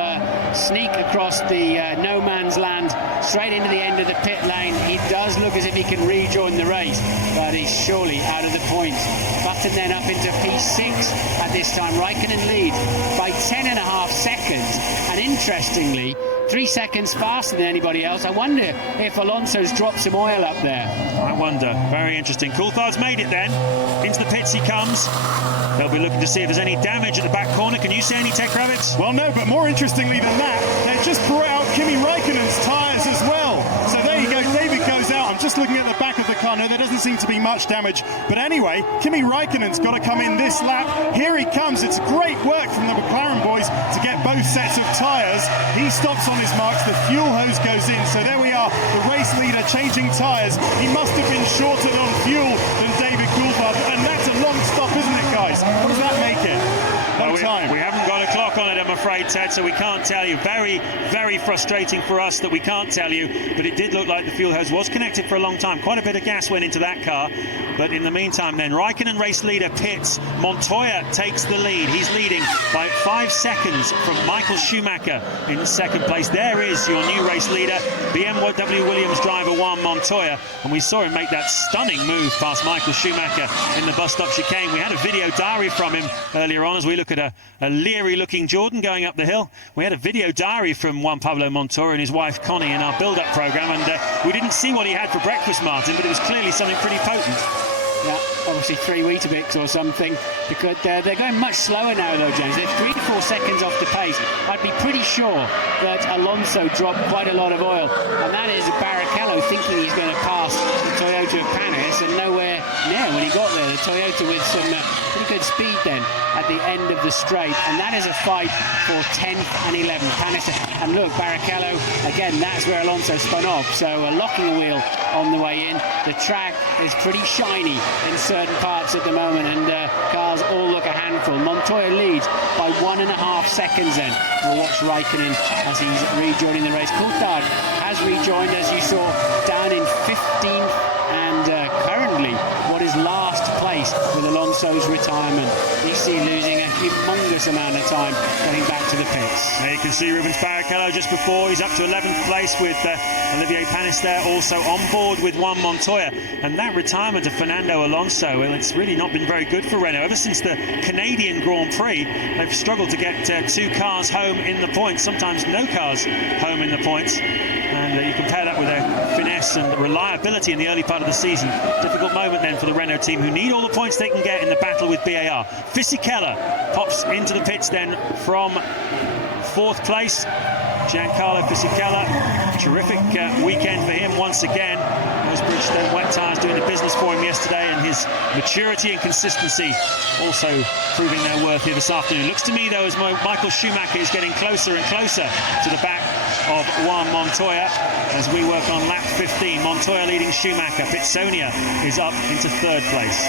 sneak across the no man's land straight into the end of the pit lane. He does look as if he can rejoin the race, but he's surely out of the points. Button then up into P6 at this time. Raikkonen leads by 10.5 seconds, and interestingly 3 seconds faster than anybody else. I wonder if Alonso's dropped some oil up there. I wonder. Very interesting. Coulthard's made it then. Into the pits he comes. They'll be looking to see if there's any damage at the back corner. Can you see any, Ted Kravitz? Well, no, but more interestingly than that, they just brought out Kimi Raikkonen's tyres as well. So there you go, David goes out. I'm just looking at the back of the car. No, there doesn't seem to be much damage. But anyway, Kimi Raikkonen's got to come in this lap. Here he comes. It's great work from the McLaren boys to get both sets of tyres. He stops on his marks. The fuel hose goes in. So there we are, the race leader changing tyres. He must have been shorter on fuel than David Coulthard. And that's a long stop, isn't it, guys? What does that make it? We haven't got a clock on it, I'm afraid, Ted, so we can't tell you. Very, very frustrating for us that we can't tell you, but it did look like the fuel hose was connected for a long time. Quite a bit of gas went into that car, but in the meantime then, Raikkonen race leader pits. Montoya takes the lead. He's leading by 5 seconds from Michael Schumacher in second place. There is your new race leader, BMW Williams driver Juan Montoya, and we saw him make that stunning move past Michael Schumacher in the bus stop chicane. We had a video diary from him earlier on as we look at a leery-looking Jordan going up the hill. We had a video diary from Juan Pablo Montoya and his wife Connie in our build-up programme, and we didn't see what he had for breakfast, Martin, but it was clearly something pretty potent. Yeah, obviously 3 Weetabix or something, because they're going much slower now though, James. They're 3 to 4 seconds off the pace. I'd be pretty sure that Alonso dropped quite a lot of oil, and that is Barrichello thinking he's going to pass the Toyota of Panis, and nowhere near when he got there. The Toyota with some pretty good speed then at the end of the straight, and that is a fight for 10th and 11th. Panis, and look, Barrichello, again, that's where Alonso spun off, so locking the wheel on the way in. The track is pretty shiny in certain parts at the moment, and cars all look a handful. Montoya leads by 1.5 seconds then. We'll watch Raikkonen as he's rejoining the race. Coulthard has rejoined, as you saw, down in 15th, and currently what is last place with Alonso's retirement. You see losing a humongous amount of time getting back to the pits. There you can see Rubens Barrichello just before. He's up to 11th place with Olivier Panis there, also on board with Juan Montoya. And that retirement of Fernando Alonso, well, it's really not been very good for Renault. Ever since the Canadian Grand Prix, they've struggled to get 2 cars home in the points, sometimes no cars home in the points. And you compare that with their finesse and reliability in the early part of the season. Difficult moment then for the Renault team, who need all the points they can get in the battle with BAR. Fisichella pops into the pits then from 4th place. Giancarlo Fisichella, terrific weekend for him once again. Those Bridgestone wet tyres doing the business for him yesterday, and his maturity and consistency also proving their worth here this afternoon. Looks to me though as Michael Schumacher is getting closer and closer to the back of Juan Montoya as we work on lap 15. Montoya leading Schumacher. Pitsonia is up into 3rd place.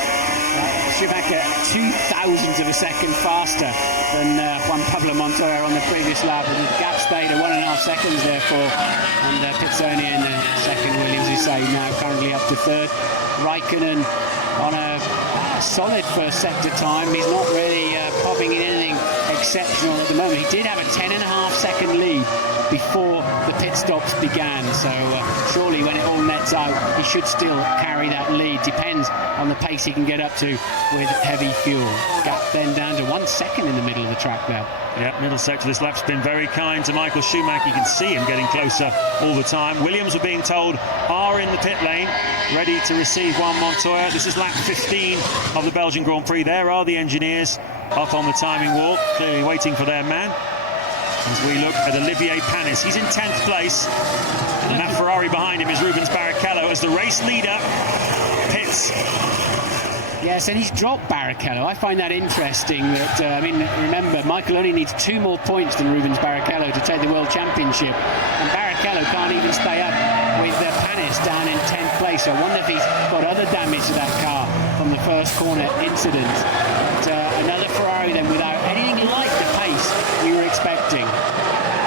Schumacher 0.002 of a second faster than Juan Pablo Montoya on the previous lap, and the gap stayed at 1.5 seconds therefore, and Pitsonia in the second. Williams, you say, now currently up to 3rd. Raikkonen on a solid first sector time. He's not really popping in anything exceptional at the moment. He did have a 10.5 second lead before the pit stops began. So surely when it all nets out, he should still carry that lead. Depends on the pace he can get up to with heavy fuel. Gap then down to 1 second in the middle of the track there. Yeah, middle sector this lap's been very kind to Michael Schumacher. You can see him getting closer all the time. Williams, we're being told, are in the pit lane, ready to receive Juan Montoya. This is lap 15 of the Belgian Grand Prix. There are the engineers up on the timing wall, clearly waiting for their man. As we look at Olivier Panis, he's in 10th place, and that Ferrari behind him is Rubens Barrichello as the race leader pits. Yes, and he's dropped Barrichello. I find that interesting. That remember, Michael only needs 2 more points than Rubens Barrichello to take the World Championship, and Barrichello can't even stay up with Panis down in 10th place. So I wonder if he's got other damage to that car from the first corner incident. But, another Ferrari then without anything like the pace we were expecting.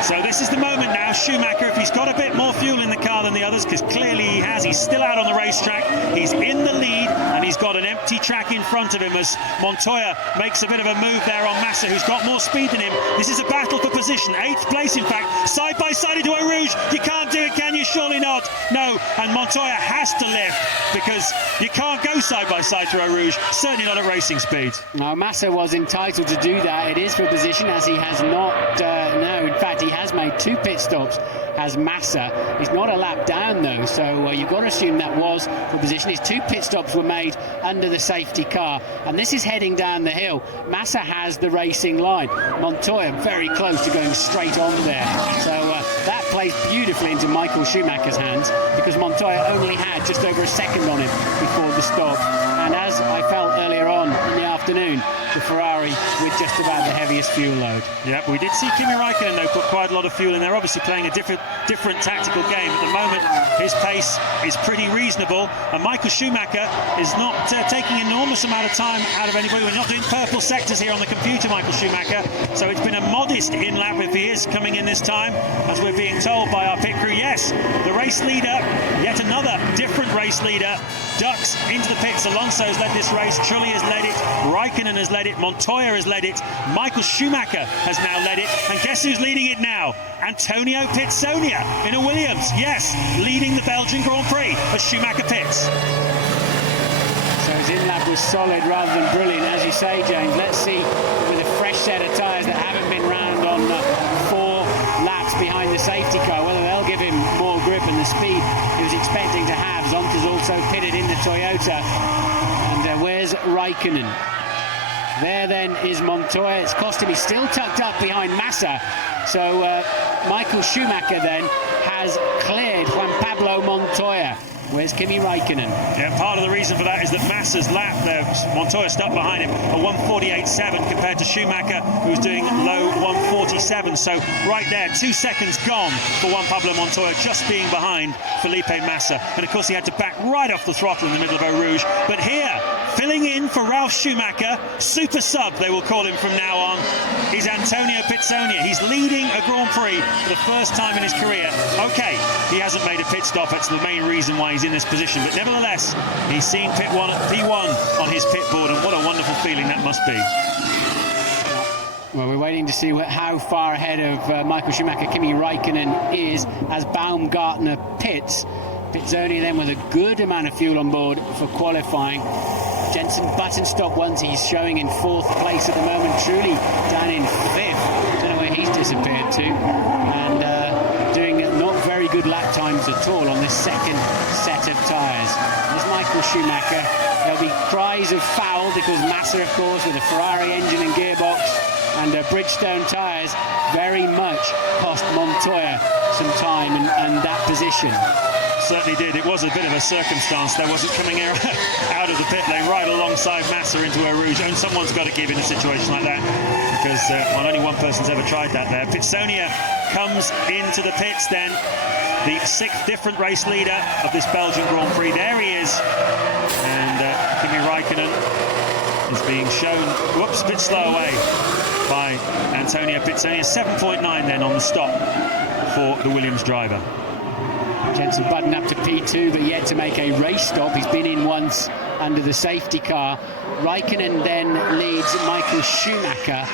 So this is the moment now, Schumacher, if he's got a bit more fuel in the car than the others, because clearly he has, he's still out on the racetrack, he's in the lead, and he's got an empty track in front of him as Montoya makes a bit of a move there on Massa, who's got more speed than him. This is a battle for position, 8th place in fact, side by side into Eau Rouge. You can't do it, can you? Surely not. No, and Montoya has to lift, because you can't go side by side through Eau Rouge, certainly not at racing speed. Now Massa was entitled to do that. It is for position, as he has not, no, in fact he has made 2 pit stops as Massa. He's not a lap down though, so you've got to assume that was for position. His 2 pit stops were made under the safety car, and this is heading down the hill. Massa has the racing line. Montoya very close to going straight on there. So that plays beautifully into Michael Schumacher's hands, because Montoya only had just over a second on him before the stop. And as I felt earlier on in the afternoon, the Ferrari with just about the heaviest fuel load. Yeah, we did see Kimi Raikkonen though put quite a lot of fuel in there, obviously playing a different tactical game. At the moment his pace is pretty reasonable, and Michael Schumacher is not taking an enormous amount of time out of anybody. We're not doing purple sectors here on the computer, Michael Schumacher, so it's been a modest in-lap if he is coming in this time, as we're being told by our pit crew. Yes, the race leader, yet another different race leader, ducks into the pits. Alonso's led this race, Trulli has led it, Raikkonen has led it, Montoya has led it, Michael Schumacher has now led it, and guess who's leading it now? Antonio Pizzonia in a Williams, yes, leading the Belgian Grand Prix as Schumacher pits. So his in-lap was solid rather than brilliant, as you say, James. Let's see, with a fresh set of tyres that haven't been round on 4 laps behind the safety car, whether they'll give him more grip and the speed he was expecting to have. Zonta's also pitted in the Toyota. And where's Raikkonen? There then is Montoya. It's cost him. He's still tucked up behind Massa. So Michael Schumacher then has cleared Juan Pablo Montoya. Where's Kimi Raikkonen? Yeah, part of the reason for that is that Massa's lap there, Montoya stuck behind him, a 1:48.7 compared to Schumacher, who's doing low 1:47. So right there, 2 seconds gone for Juan Pablo Montoya, just being behind Felipe Massa. And of course he had to back right off the throttle in the middle of Eau Rouge. But here, filling in for Ralf Schumacher, super sub they will call him from now on, is Antonio Pizzonia. He's leading a Grand Prix for the first time in his career. Okay, he hasn't made a pit stop, that's the main reason why he's in this position, but nevertheless he's seen P1 on his pit board, and what a wonderful feeling that must be. Well, we're waiting to see how far ahead of Michael Schumacher Kimi Raikkonen is as Baumgartner pits. Pizzonia then with a good amount of fuel on board for qualifying. Jenson Button stopped once. He's showing in 4th place at the moment. Trulli down in 5th. Don't know where he's disappeared to. And doing not very good lap times at all on this second set of tyres. There's Michael Schumacher. There'll be cries of foul because Massa, of course, with a Ferrari engine and gearbox and Bridgestone tyres, very much cost Montoya some time and that position. Certainly did. It was a bit of a circumstance there, wasn't coming out of the pit lane right alongside Massa into Eau Rouge, and someone's got to give in a situation like that, because only one person's ever tried that there. Pizzonia comes into the pits then, the 6th different race leader of this Belgian Grand Prix. There he is, and Kimi Raikkonen is being shown, whoops, a bit slow away by Antonio Pizzonia. 7.9 then on the stop for the Williams driver. Jenson Button up to P2, but yet to make a race stop. He's been in once under the safety car. Raikkonen then leads Michael Schumacher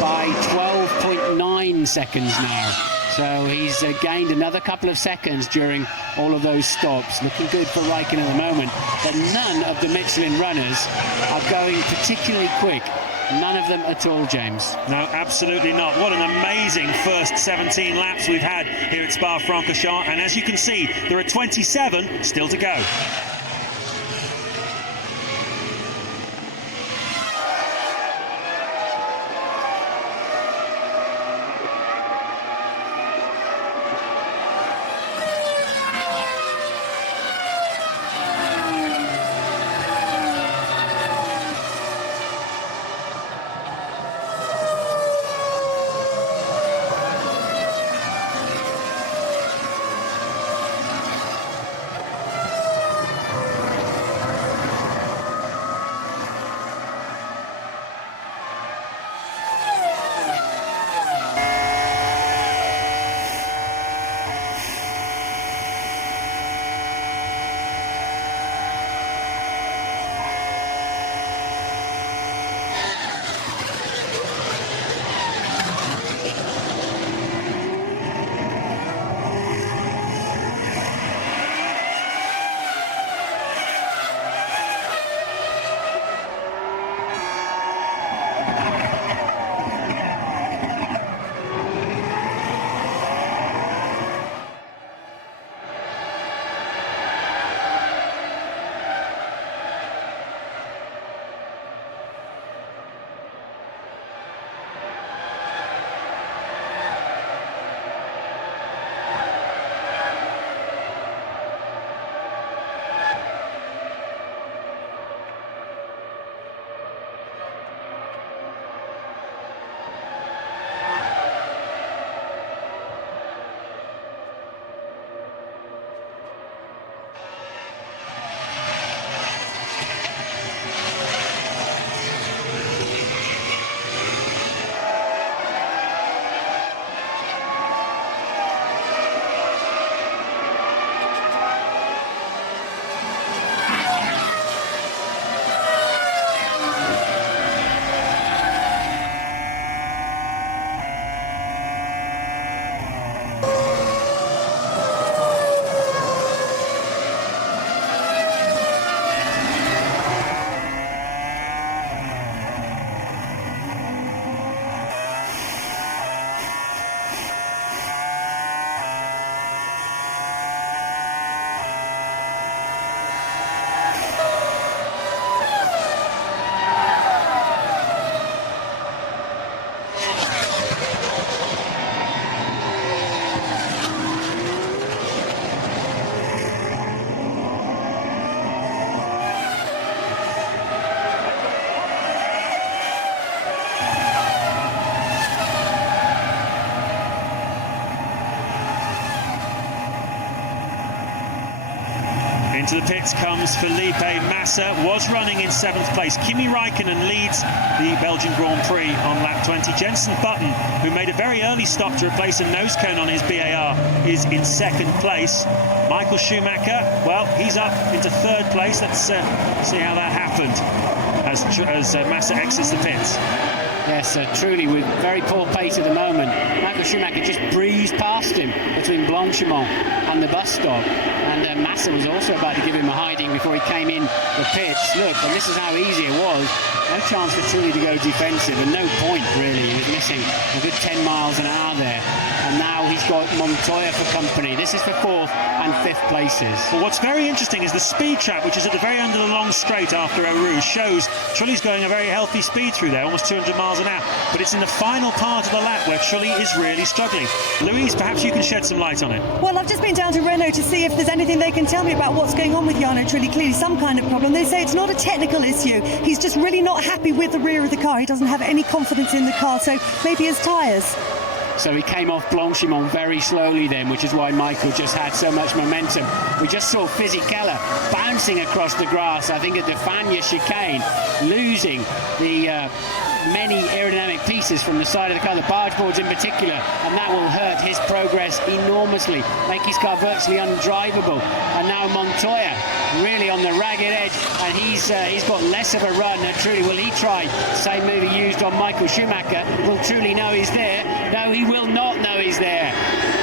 by 12.9 seconds now. So he's gained another couple of seconds during all of those stops. Looking good for Raikkonen at the moment, but none of the Michelin runners are going particularly quick. None of them at all, James. No, absolutely not. What an amazing first 17 laps we've had here at Spa-Francorchamps, and as you can see, there are 27 still to go. Into the pits comes Felipe Massa, was running in 7th place. Kimi Raikkonen leads the Belgian Grand Prix on lap 20. Jenson Button, who made a very early stop to replace a nose cone on his BAR, is in 2nd place. Michael Schumacher, well, he's up into 3rd place. Let's see how that happened as Massa exits the pits. Yes, truly with very poor pace at the moment. Michael Schumacher just breezed past him between Blanchimont and the bus stop. And Massa was also about to give him a hiding before he came in the pits. Look, and this is how easy it was. No chance for Trulli to go defensive, and no point really. He was missing a good 10 miles an hour there. And now he's got Montoya for company. This is for 4th and 5th places. Well, what's very interesting is the speed trap, which is at the very end of the long straight after Eau Rouge, shows Trulli's going a very healthy speed through there, almost 200 miles an hour. But it's in the final part of the lap where Trulli is really struggling. Louise, perhaps you can shed some light on it. Well, I've just been down to Renault to see if there's anything they can tell me about what's going on with Jarno Trulli. Clearly some kind of problem. They say it's not a technical issue. He's just really not happy with the rear of the car. He doesn't have any confidence in the car, so maybe his tyres. So he came off Blanchimont very slowly then, which is why Michael just had so much momentum. We just saw Fisichella bouncing across the grass, I think at the Fagnes chicane, losing the many aerodynamic pieces from the side of the car, the barge boards in particular, and that will hurt his progress enormously, make his car virtually undrivable. And now Montoya really on the ragged edge, and he's got less of a run. And truly, will he try the same move he used on Michael Schumacher? Will Trulli know he's there? No, he will not know he's there.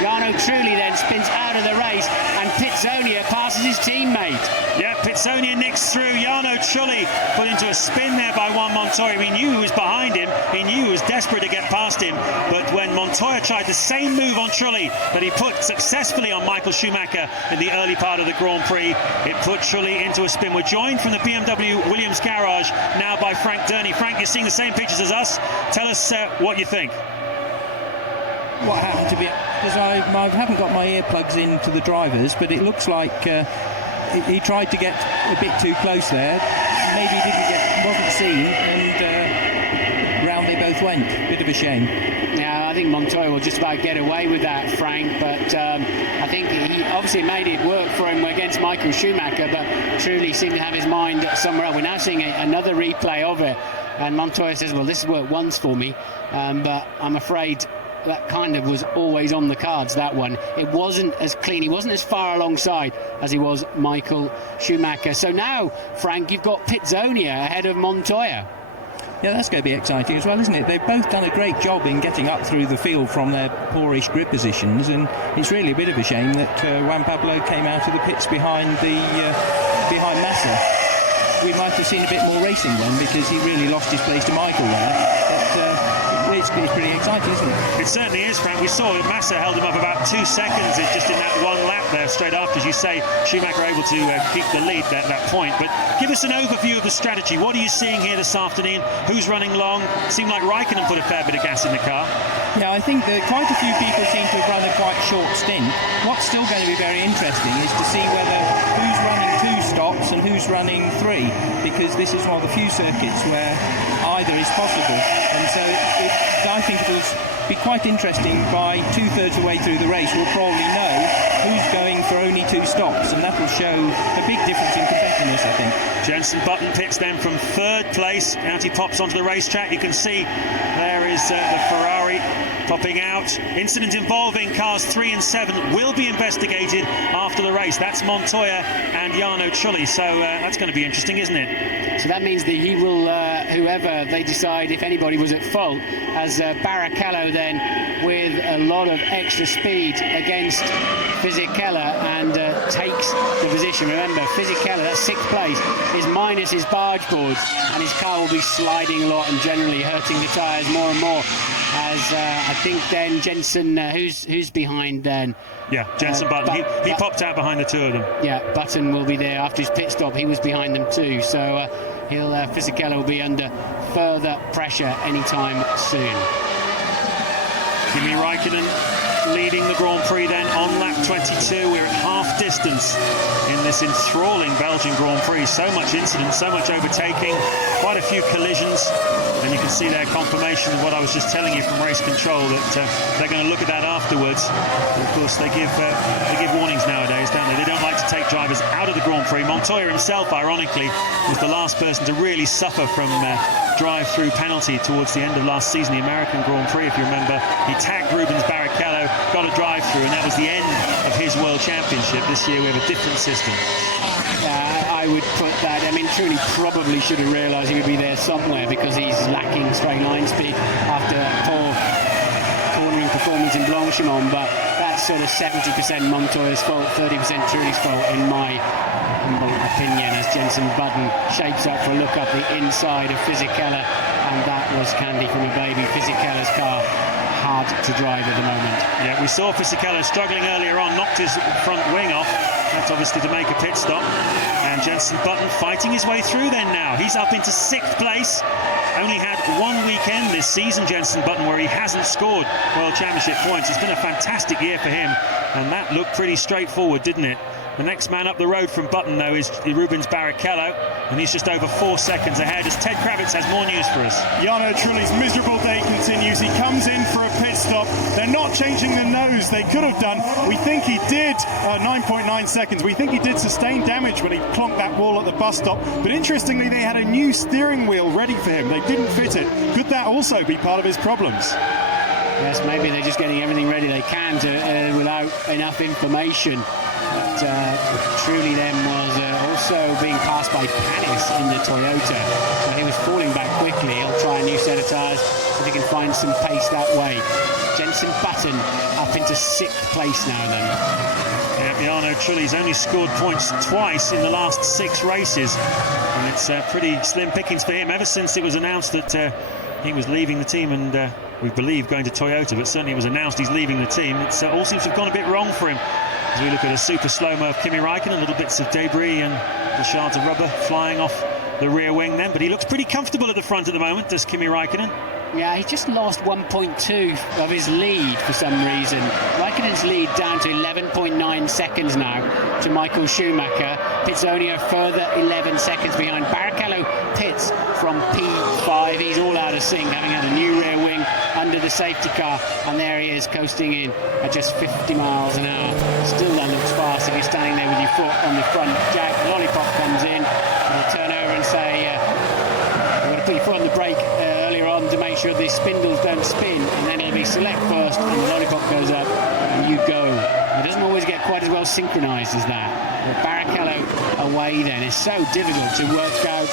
Jarno Trulli then spins out of the race, and Pitsonia passes his teammate. Yeah, Pitsonia nicks through. Jarno Trulli put into a spin there by Juan Montoya. He knew he was behind him. He knew he was desperate to get past him. But when Montoya tried the same move on Trulli that he put successfully on Michael Schumacher in the early part of the Grand Prix, it put Trulli into a spin. We're joined from the BMW Williams garage now by Frank Durney. Frank, you're seeing the same pictures as us. Tell us what you think. What happened to be, because I haven't got my earplugs into the drivers, but it looks like he tried to get a bit too close there. Maybe he wasn't seen, and round they both went. Bit of a shame. Yeah, I think Montoya will just about get away with that, Frank, but I think he obviously made it work for him against Michael Schumacher, but truly seemed to have his mind somewhere else. We're now seeing another replay of it, and Montoya says, well, this has worked once for me, but I'm afraid that kind of was always on the cards, that one. It wasn't as clean, he wasn't as far alongside as he was Michael Schumacher. So now, Frank, you've got Pitsonia ahead of Montoya. Yeah, that's going to be exciting as well, isn't it? They've both done a great job in getting up through the field from their poorish grid positions, and it's really a bit of a shame that Juan Pablo came out of the pits behind Massa. We might have seen a bit more racing then, because he really lost his place to Michael there. It's pretty exciting, isn't it? It certainly is, Frank. We saw that Massa held him up about 2 seconds just in that one lap there, straight after, as you say, Schumacher able to keep the lead at that point. But give us an overview of the strategy. What are you seeing here this afternoon? Who's running long? Seemed like Raikkonen put a fair bit of gas in the car. Yeah, I think that quite a few people seem to have run a quite short stint. What's still going to be very interesting is to see whether who's running 2 stops and who's running 3, because this is one of the few circuits where either is possible. And so I think it will be quite interesting. By 2/3 of the way through the race, we'll probably know who's going for only 2 stops, and that will show a big difference in competitiveness, I think. Jenson Button pits then from 3rd place. Out he pops onto the racetrack. You can see there is the Ferrari popping out. Incident involving cars 3 and 7 will be investigated after the race. That's Montoya and Jarno Trulli. So that's going to be interesting, isn't it? So that means that he will, whoever they decide, if anybody was at fault, as Barrichello then with a lot of extra speed against Fisichella and takes the position. Remember, Fisichella, that's 6th place, is minus his barge boards, and his car will be sliding a lot and generally hurting the tyres more and more. As I think then Jenson, who's behind then? Yeah, Jenson Button. He popped out behind the 2 of them. Yeah, Button will be there after his pit stop. He was behind them too. So Fisichella will be under further pressure anytime soon. Kimi Raikkonen leading the Grand Prix then on lap 22. We're at half distance in this enthralling Belgian Grand Prix. So much incident, so much overtaking, quite a few collisions, and you can see their confirmation of what I was just telling you from race control, that they're going to look at that afterwards. And of course, they give warnings nowadays, don't they? They don't like to take drivers out of the Grand Prix. Montoya himself, ironically, was the last person to really suffer from drive-through penalty towards the end of last season, the American Grand Prix, if you remember. He tagged Rubens Barrichello, got a drive-through, and that was the end of his World Championship. This year we have a different system. I would put that, I mean, Trulli probably should have realised he would be there somewhere, because he's lacking straight line speed after poor cornering performance in Blanchimont, but that's sort of 70% Montoya's fault, 30% Trulli's fault in my humble opinion, as Jenson Button shapes up for a look up the inside of Fisichella, and that was candy from a baby. Fisichella's car hard to drive at the moment. Yeah, we saw Fisichella struggling earlier on, knocked his front wing off. That's obviously to make a pit stop. And Jenson Button fighting his way through then now. He's up into 6th place. Only had one weekend this season, Jenson Button, where he hasn't scored World Championship points. It's been a fantastic year for him, and that looked pretty straightforward, didn't it? The next man up the road from Button, though, is Rubens Barrichello, and he's just over 4 seconds ahead, as Ted Kravitz has more news for us. Jarno Trulli's miserable day continues. He comes in for a pit stop. They're not changing the nose. They could have done. We think he did 9.9 seconds. We think he did sustain damage when he clonked that wall at the bus stop. But interestingly, they had a new steering wheel ready for him. They didn't fit it. Could that also be part of his problems? Yes, maybe they're just getting everything ready they can to, without enough information. But truly then was also being passed by Panis in the Toyota. So he was falling back quickly. He'll try a new set of tyres if he can find some pace that way. Jenson Button up into 6th place now then. Yeah, Jarno Trulli's only scored points twice in the last 6 races. And it's pretty slim pickings for him ever since it was announced that he was leaving the team and we believe going to Toyota, but certainly it was announced he's leaving the team. It all seems to have gone a bit wrong for him. As we look at a super slow-mo of Kimi Räikkönen, little bits of debris and the shards of rubber flying off the rear wing then, but he looks pretty comfortable at the front at the moment, does Kimi Räikkönen. Yeah, he just lost 1.2 of his lead for some reason. Raikkonen's lead down to 11.9 seconds now to Michael Schumacher. Pits only a further 11 seconds behind. Barrichello pits from P5. He's all out of sync, having had a new rear wing under the safety car. And there he is, coasting in at just 50 miles an hour. Still that looks fast if you're standing there with your foot on the front jack. Lollipop comes in. He'll turn over and say, you've got to put your foot on the brake to make sure the spindles don't spin, and then it'll be select first and the lollipop goes up and you go. It doesn't always get quite as well synchronised as that. But Barrichello away then. It's so difficult to work out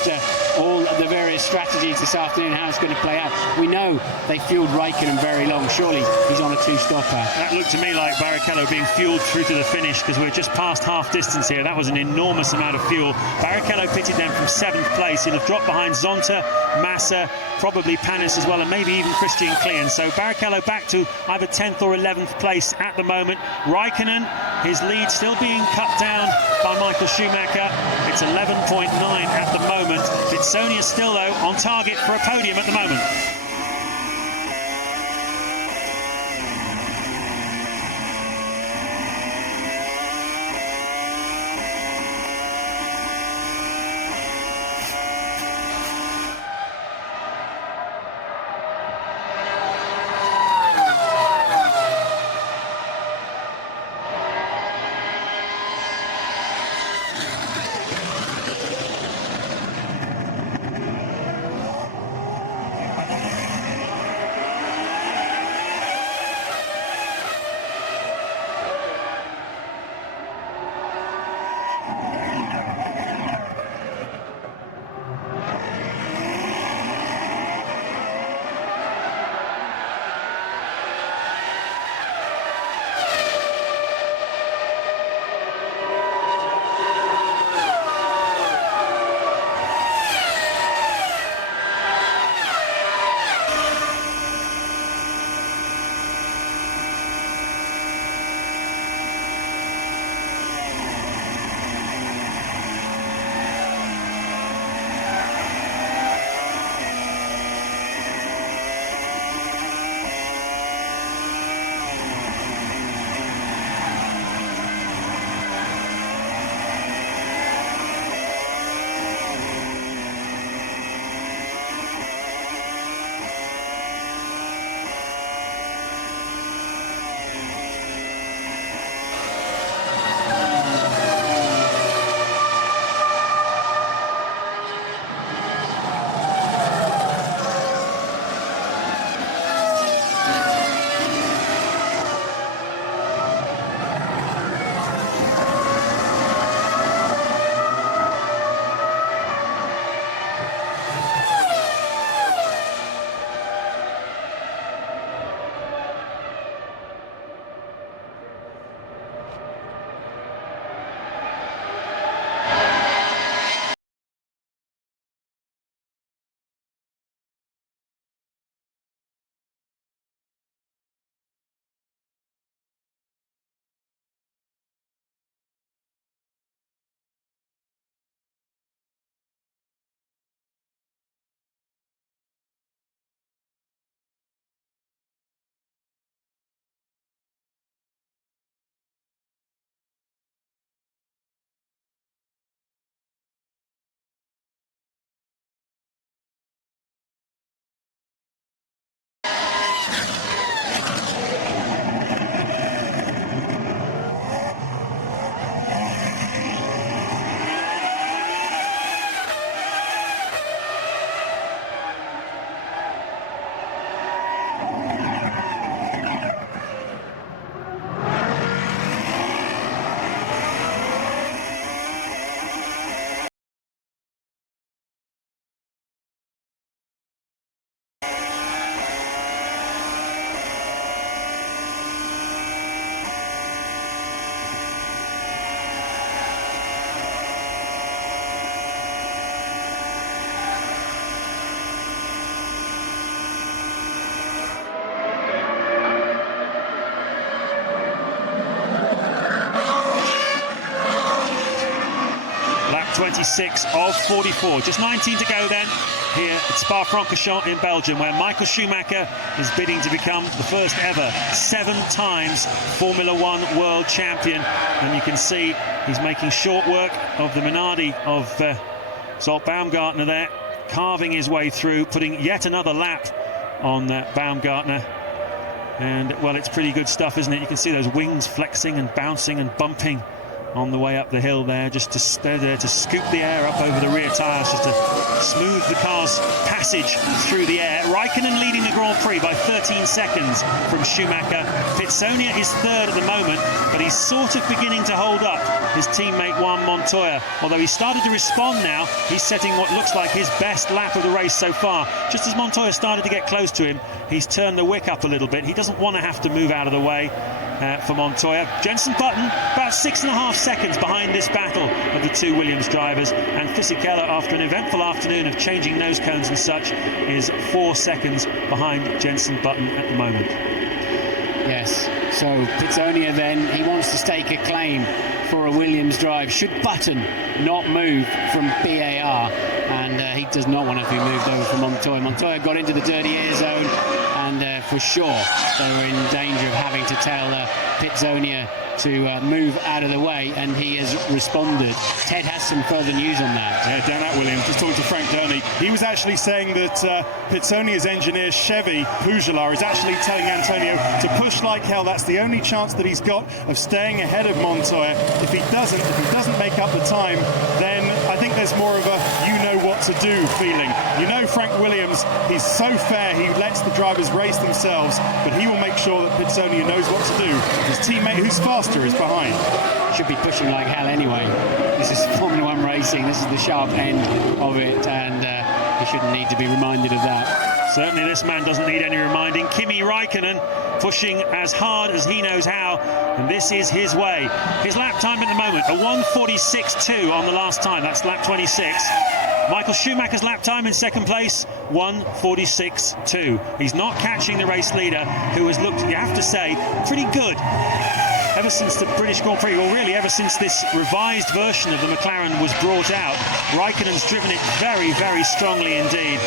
all the various strategies this afternoon, how it's going to play out. We know they fueled Raikkonen very long. Surely he's on a 2-stopper. That looked to me like Barrichello being fueled through to the finish, because we're just past half distance here. That was an enormous amount of fuel. Barrichello pitted then from 7th place. He'll have dropped behind Zonta, Massa, probably Panis as well, and maybe even Christian Klien. So Barrichello back to either 10th or 11th place at the moment. Räikkönen, his lead still being cut down by Michael Schumacher. It's 11.9 at the moment. Bitsonia still, though, on target for a podium at the moment. 26 of 44. Just 19 to go then here at Spa-Francorchamps in Belgium, where Michael Schumacher is bidding to become the first ever 7 times Formula One world champion. And you can see he's making short work of the Minardi of Zolt Baumgartner there, carving his way through, putting yet another lap on Baumgartner. And well, it's pretty good stuff, isn't it? You can see those wings flexing and bouncing and bumping on the way up the hill there, just to they're there to scoop the air up over the rear tyres, just to smooth the car's passage through the air. Raikkonen leading the Grand Prix by 13 seconds from Schumacher. Pitsonia is third at the moment, but he's sort of beginning to hold up his teammate Juan Montoya. Although he started to respond now, he's setting what looks like his best lap of the race so far. Just as Montoya started to get close to him, he's turned the wick up a little bit. He doesn't want to have to move out of the way for Montoya. Jenson Button about 6.5 seconds behind this battle of the two Williams drivers, and Fisichella, after an eventful afternoon of changing nose cones and such, is 4 seconds behind Jenson Button at the moment. Yes, so Pitsonia then, he wants to stake a claim for a Williams drive. Should Button not move from BAR, and he does not want to be moved over from Montoya. Montoya got into the dirty air zone, and for sure they were in danger of having to tell Pitsonia to move out of the way, and he has responded. Ted has some further news on that. Yeah, Dan at Williams, just talking to Frank Durney. He was actually saying that Pitsonia's engineer, Chevy Pujolar, is actually telling Antonio to push like hell. That's the only chance that he's got of staying ahead of Montoya. If he doesn't make up the time, then I think there's more of a you-know-what-to-do feeling. You know, Frank Williams, he's so fair, he lets the drivers race themselves, but he will make sure that Pitsonia knows what to do. His teammate, who's faster, is behind. Should be pushing like hell anyway. This is Formula One racing, this is the sharp end of it, and he shouldn't need to be reminded of that. Certainly this man doesn't need any reminding. Kimi Raikkonen pushing as hard as he knows how, and this is his way. His lap time at the moment, a 1:46.2 on the last time, that's lap 26. Michael Schumacher's lap time in second place, 1:46.2. He's not catching the race leader, who has looked, you have to say, pretty good ever since the British Grand Prix, or really ever since this revised version of the McLaren was brought out. Raikkonen's driven it very, very strongly indeed.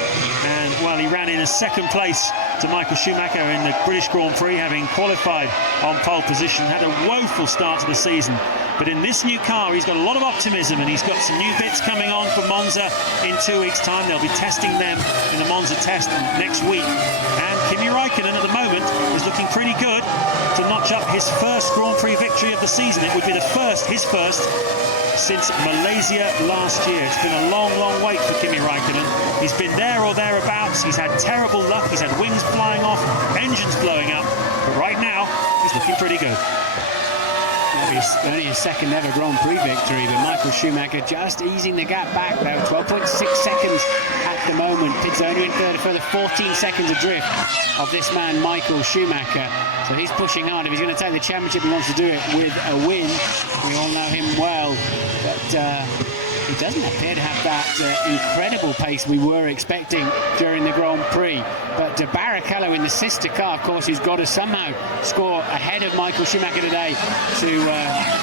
And while he ran in a second place to Michael Schumacher in the British Grand Prix, having qualified on pole position, had a woeful start to the season. But in this new car, he's got a lot of optimism, and he's got some new bits coming on for Monza in 2 weeks' time. They'll be testing them in the Monza test next week. And Kimi Raikkonen at the moment is looking pretty good to notch up his first Grand Prix victory of the season. It would be his first since Malaysia last year. It's been a long, long wait for Kimi Raikkonen. He's been there or thereabouts. He's had terrible luck. He's had wings flying off, engines blowing up. But right now, he's looking pretty good. Only his second ever Grand Prix victory, but Michael Schumacher just easing the gap back though. 12.6 seconds at the moment. Pitsonia in third, a further 14 seconds adrift of this man Michael Schumacher. So he's pushing hard. If he's going to take the championship, he wants to do it with a win. We all know him well, but he doesn't appear to have that incredible pace we were expecting during the Grand Prix. But Barrichello in the sister car, of course, who's got to somehow score ahead of Michael Schumacher today to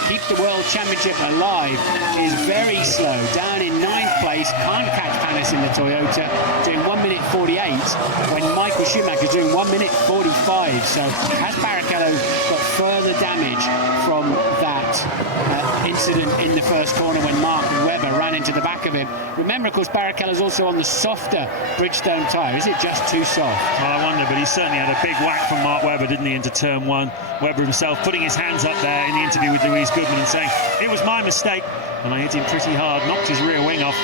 keep the World Championship alive, is very slow. Down in 9th place, can't catch Panis in the Toyota, doing 1:48, when Michael Schumacher's doing 1:45. So has Barrichello got further damage from that incident in the first corner when Mark Webber ran into the back of him? Remember, of course, Barrichello's also on the softer Bridgestone tyre. Is it just too soft? Well, I wonder, but he certainly had a big whack from Mark Webber, didn't he, into turn one. Webber himself putting his hands up there in the interview with Louise Goodman and saying, it was my mistake, and I hit him pretty hard, knocked his rear wing off.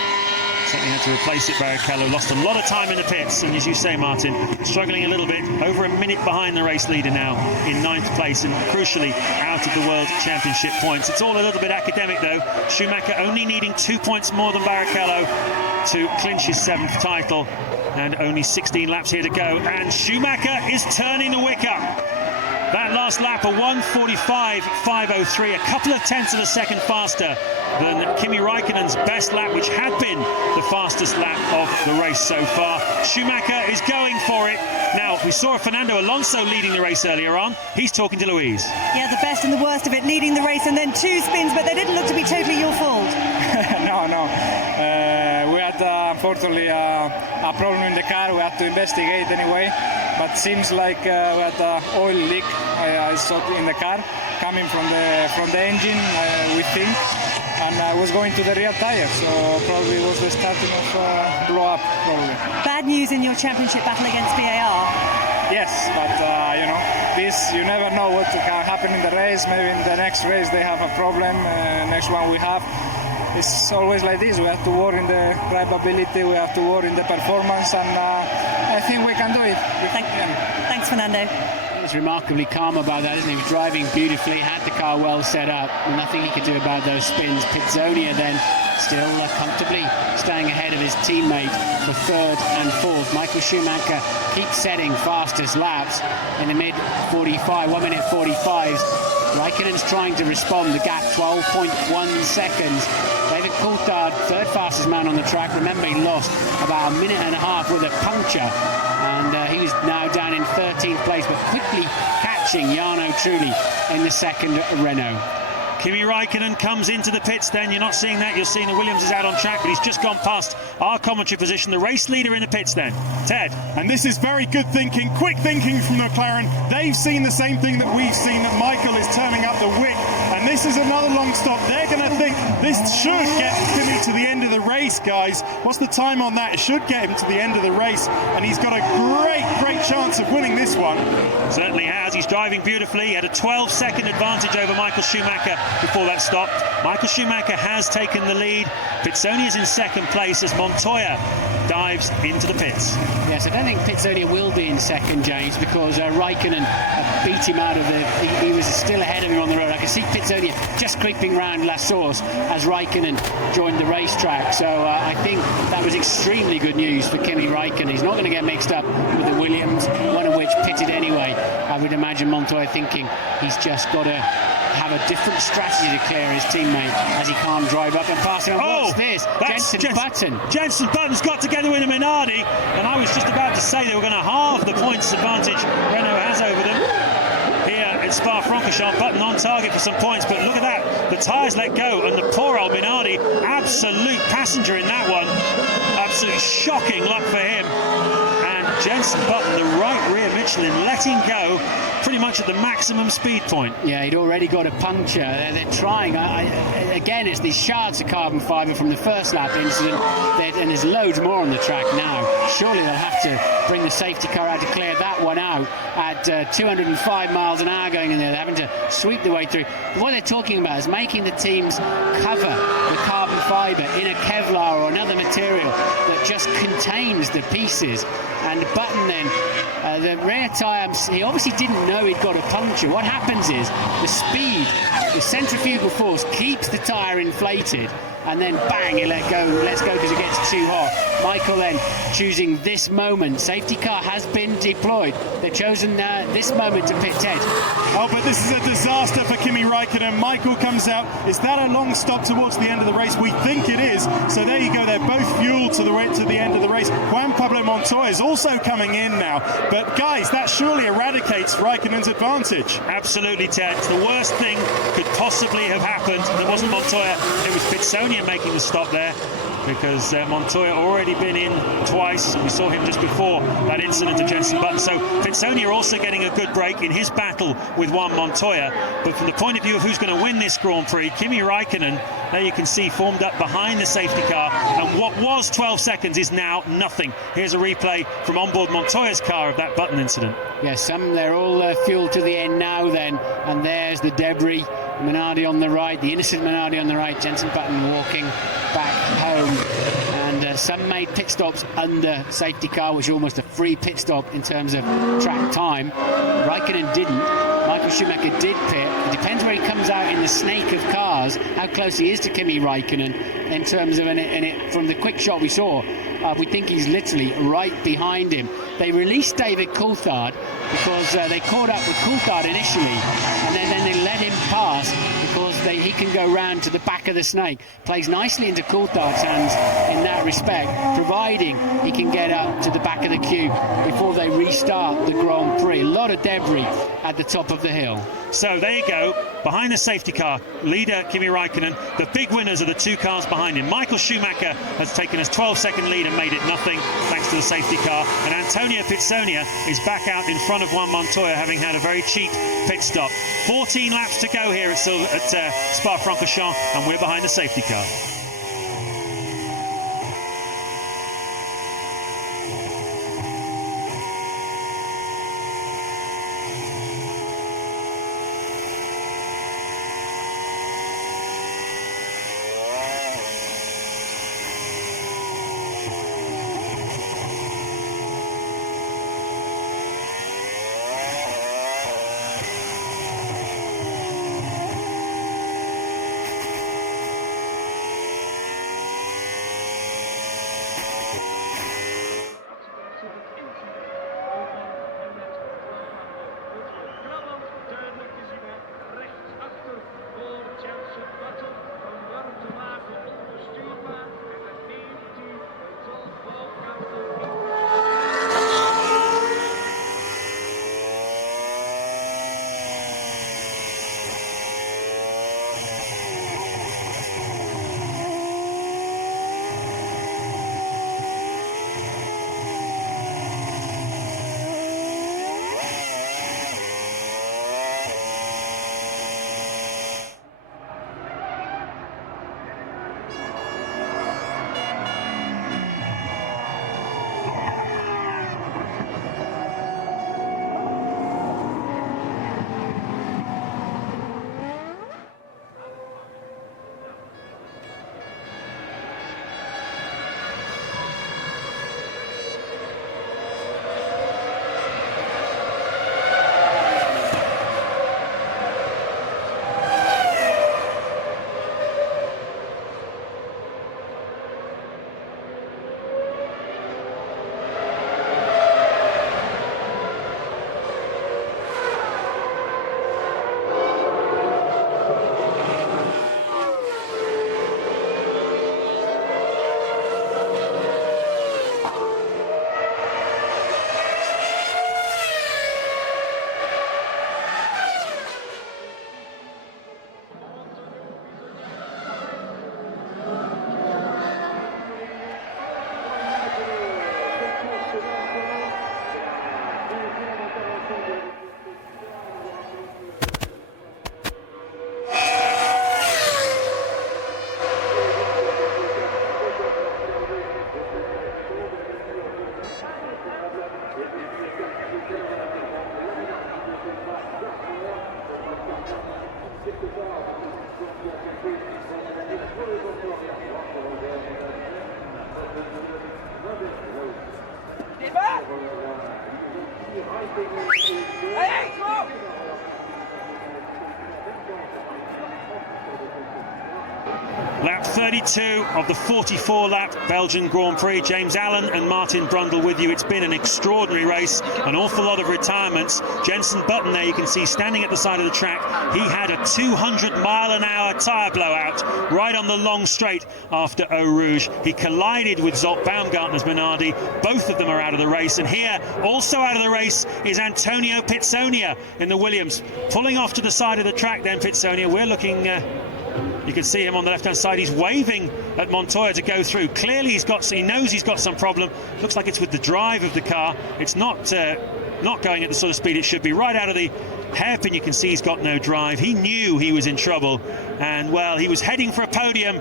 Certainly had to replace it. Barrichello lost a lot of time in the pits, and as you say, Martin, struggling a little bit, over a minute behind the race leader now in 9th place, and crucially out of the World Championship points. It's all a little bit academic though. Schumacher only needing 2 points more than Barrichello to clinch his 7th title, and only 16 laps here to go, and Schumacher is turning the wick up. That last lap, a 1:45.503, a couple of tenths of a second faster than Kimi Raikkonen's best lap, which had been the fastest lap of the race so far. Schumacher is going for it. Now, we saw Fernando Alonso leading the race earlier on. He's talking to Louise. Yeah, the best and the worst of it, leading the race and then 2 spins, but they didn't look to be totally your fault. No. We had, unfortunately, a problem in the car. We had to investigate anyway. But seems like we had an oil leak. I saw in the car coming from the engine, we think, and was going to the rear tire. So probably it was the starting of blow up. Probably. Bad news in your championship battle against VAR. Yes, but this you never know what can happen in the race. Maybe in the next race they have a problem. Next one we have. It's always like this. We have to work in the drivability, we have to work in the performance, and I think we can do it. Thanks, Fernando. He's remarkably calm about that, isn't he? He was driving beautifully, had the car well set up, nothing he could do about those spins. Pizzonia then still comfortably staying ahead of his teammate for 3rd and 4th. Michael Schumacher keeps setting fastest laps in the mid 45, 1 minute 45s. Raikkonen's trying to respond, the gap 12.1 seconds. David Coulthard, 3rd fastest man on the track. Remember, he lost about a minute and a half with a puncture, and he was now down in 13th place, but quickly catching Jarno Trulli in the 2nd Renault. Kimi Raikkonen comes into the pits then. You're not seeing that. You're seeing the Williams is out on track, but he's just gone past our commentary position. The race leader in the pits then. Ted. And this is very good thinking, quick thinking from McLaren. They've seen the same thing that we've seen, that Michael is turning up the wick. And this is another long stop. They're going to think this should get Kimi to the end of the race, guys. What's the time on that? It should get him to the end of the race. And he's got a great chance of winning this one. Certainly has. He's driving beautifully. He had a 12-second advantage over Michael Schumacher before that stop. Michael Schumacher has taken the lead. Pizzonia is in 2nd place as Montoya dives into the pits. Yes, I don't think Pizzonia will be in 2nd, James, because Raikkonen beat him out of he was still ahead of him on the road. I can see Pizzonia just creeping round La Source as Raikkonen joined the racetrack. So I think that was extremely good news for Kimi Raikkonen. He's not going to get mixed up with the Williams, one of which pitted anyway. I would imagine Montoya thinking he's just got to have a different strategy to clear his teammate as he can't drive up and pass him. What's this? Jenson Button. Jenson Button's got together with a Minardi, and I was just about to say they were going to halve the points advantage Renault has over them. Here at Spa-Francorchamps, Button on target for some points, but look at that. The tyres let go, and the poor old Minardi, absolute passenger in that one. Absolutely shocking luck for him. Jenson Button, the right rear Michelin, letting go pretty much at the maximum speed point. Yeah, he'd already got a puncture. They're trying. Again, it's these shards of carbon fibre from the first lap incident, and there's loads more on the track now. Surely they'll have to bring the safety car out to clear that one out at 205 miles an hour going in there. They're having to sweep the way through. But what they're talking about is making the teams cover the carbon fibre in a Kevlar or another material that just contains the pieces. And Button then, the rear tyre, he obviously didn't know he'd got a puncture. What happens is the speed, the centrifugal force keeps the tyre inflated, and then bang, he lets go because it gets too hot. Michael then choosing this moment. Safety car has been deployed. They've chosen this moment to pit Ted. Oh, but this is a disaster for Kimi Raikkonen. Michael comes out. Is that a long stop towards the end of the race? We think it is. So there you go. They're both fueled to the end of the race. Juan Pablo Montoya is also coming in now. But guys, that surely eradicates Raikkonen's advantage. Absolutely, Ted. It's the worst thing could possibly have happened. It wasn't Montoya. It was Pizzonia making the stop there, because Montoya already been in twice. We saw him just before that incident of Jenson Button. So Pizzonia also getting a good break in his battle with Juan Montoya. But from the point of view of who's going to win this Grand Prix, Kimi Raikkonen, there you can see formed up behind the safety car, and what was 12 seconds is now nothing. Here's a replay from onboard Montoya's car of that Button incident. Yes, they're all fueled to the end now then, and there's the debris. Minardi on the right, the innocent Minardi on the right, Jenson Button walking back home. And some made pit stops under safety car, which is almost a free pit stop in terms of track time. Raikkonen didn't. Michael Schumacher did pit. It depends where he comes out in the snake of cars, how close he is to Kimi Raikkonen in terms of from the quick shot we saw. We think he's literally right behind him. They released David Coulthard because they caught up with Coulthard initially, and then they let him pass because he can go round to the back of the snake. Plays nicely into Coulthard's hands in that respect, providing he can get up to the back of the queue before they restart the Grand Prix. A lot of debris at the top of the hill. So there you go, behind the safety car, leader Kimi Raikkonen. The big winners are the two cars behind him. Michael Schumacher has taken his 12-second lead and made it nothing thanks to the safety car. And Antonio Pizzonia is back out in front of Juan Montoya, having had a very cheap pit stop. 14 laps to go here at Spa-Francorchamps, and we're behind the safety car. Lap 32 of the 44-lap Belgian Grand Prix. James Allen and Martin Brundle with you. It's been an extraordinary race, an awful lot of retirements. Jenson Button there, you can see standing at the side of the track. He had a 200-mile-an-hour tyre blowout right on the long straight after Eau Rouge. He collided with Zolt Baumgartner's Minardi. Both of them are out of the race. And here, also out of the race, is Antonio Pizzonia in the Williams. Pulling off to the side of the track then, Pizzonia. We're looking... you can see him on the left-hand side. He's waving at Montoya to go through. Clearly, he knows he's got some problem. Looks like it's with the drive of the car. It's not going at the sort of speed it should be. Right out of the hairpin, you can see he's got no drive. He knew he was in trouble, and well, he was heading for a podium.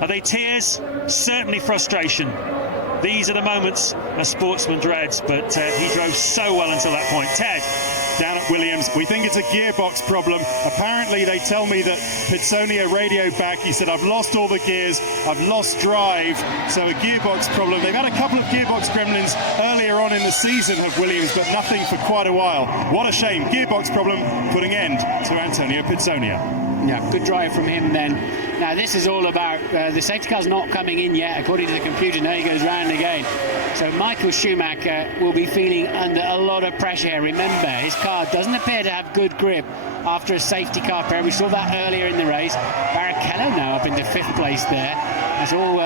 Are they tears? Certainly frustration. These are the moments a sportsman dreads, but he drove so well until that point. Ted. Down at Williams. Williams. We think it's a gearbox problem. Apparently, they tell me that Pitsonia radioed back. He said, I've lost all the gears, I've lost drive, so a gearbox problem. They've had a couple of gearbox gremlins earlier on in the season of Williams, but nothing for quite a while. What a shame. Gearbox problem putting end to Antonio Pitsonia. Yeah, good drive from him then. Now this is all about the safety car's not coming in yet according to the computer. Now he goes round again. So Michael Schumacher will be feeling under a lot of pressure here. Remember, his car doesn't appear to have good grip after a safety car pair. We saw that earlier in the race. Barrichello now up into 5th place there. It's all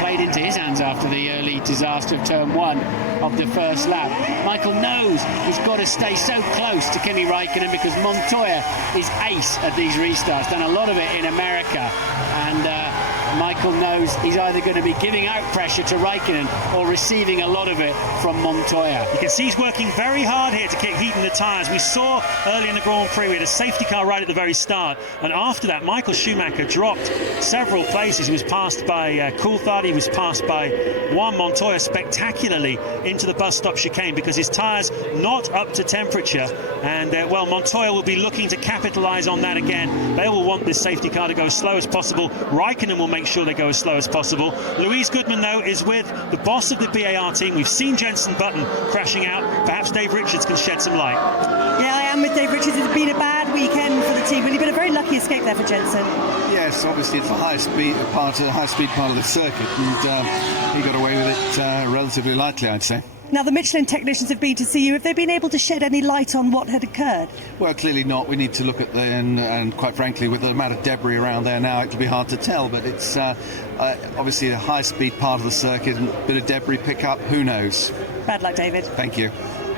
played into his hands after the early disaster of turn 1 of the first lap. Michael knows he's got to stay so close to Kimi Raikkonen because Montoya is ace at these restarts, done a lot of it in America, and Michael knows he's either going to be giving out pressure to Raikkonen or receiving a lot of it from Montoya. You can see he's working very hard here to keep heating the tyres. We saw early in the Grand Prix we had a safety car right at the very start, and after that Michael Schumacher dropped several places. He was passed by Coulthard, he was passed by Juan Montoya spectacularly into the bus stop chicane because his tyres not up to temperature, and well, Montoya will be looking to capitalise on that again. They will want this safety car to go as slow as possible. Raikkonen will make sure they go as slow as possible. Louise Goodman, though, is with the boss of the BAR team. We've seen Jenson Button crashing out. Perhaps Dave Richards can shed some light. Yeah, I am with Dave Richards. It's been a bad weekend for the team. Really been a very lucky escape there for Jenson. Yes, obviously it's a high-speed part of the circuit, and he got away with it relatively lightly, I'd say. Now, the Michelin technicians have been to see you. Have they been able to shed any light on what had occurred? Well, clearly not. We need to look at and quite frankly, with the amount of debris around there now, it'll be hard to tell. But it's obviously a high-speed part of the circuit, and a bit of debris pickup. Who knows? Bad luck, David. Thank you.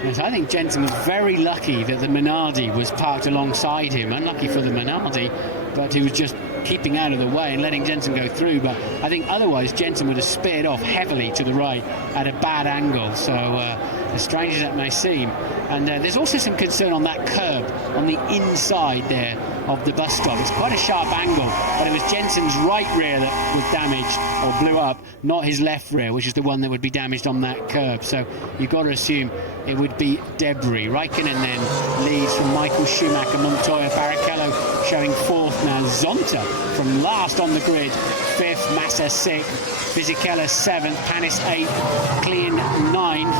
Yes, I think Jenson was very lucky that the Minardi was parked alongside him. Unlucky for the Minardi, but he was just keeping out of the way and letting Jenson go through. But I think otherwise Jenson would have speared off heavily to the right at a bad angle. So as strange as that may seem. And there's also some concern on that curb on the inside there of the bus stop. It's quite a sharp angle, but it was Jenson's right rear that was damaged or blew up, not his left rear, which is the one that would be damaged on that curb. So you've got to assume it would be debris. Raikkonen then leads from Michael Schumacher, Montoya, Barrichello showing 4th now. Zonta from last on the grid, 5th, Massa 6th, Fisichella 7th, Panis 8th, Klein 9th,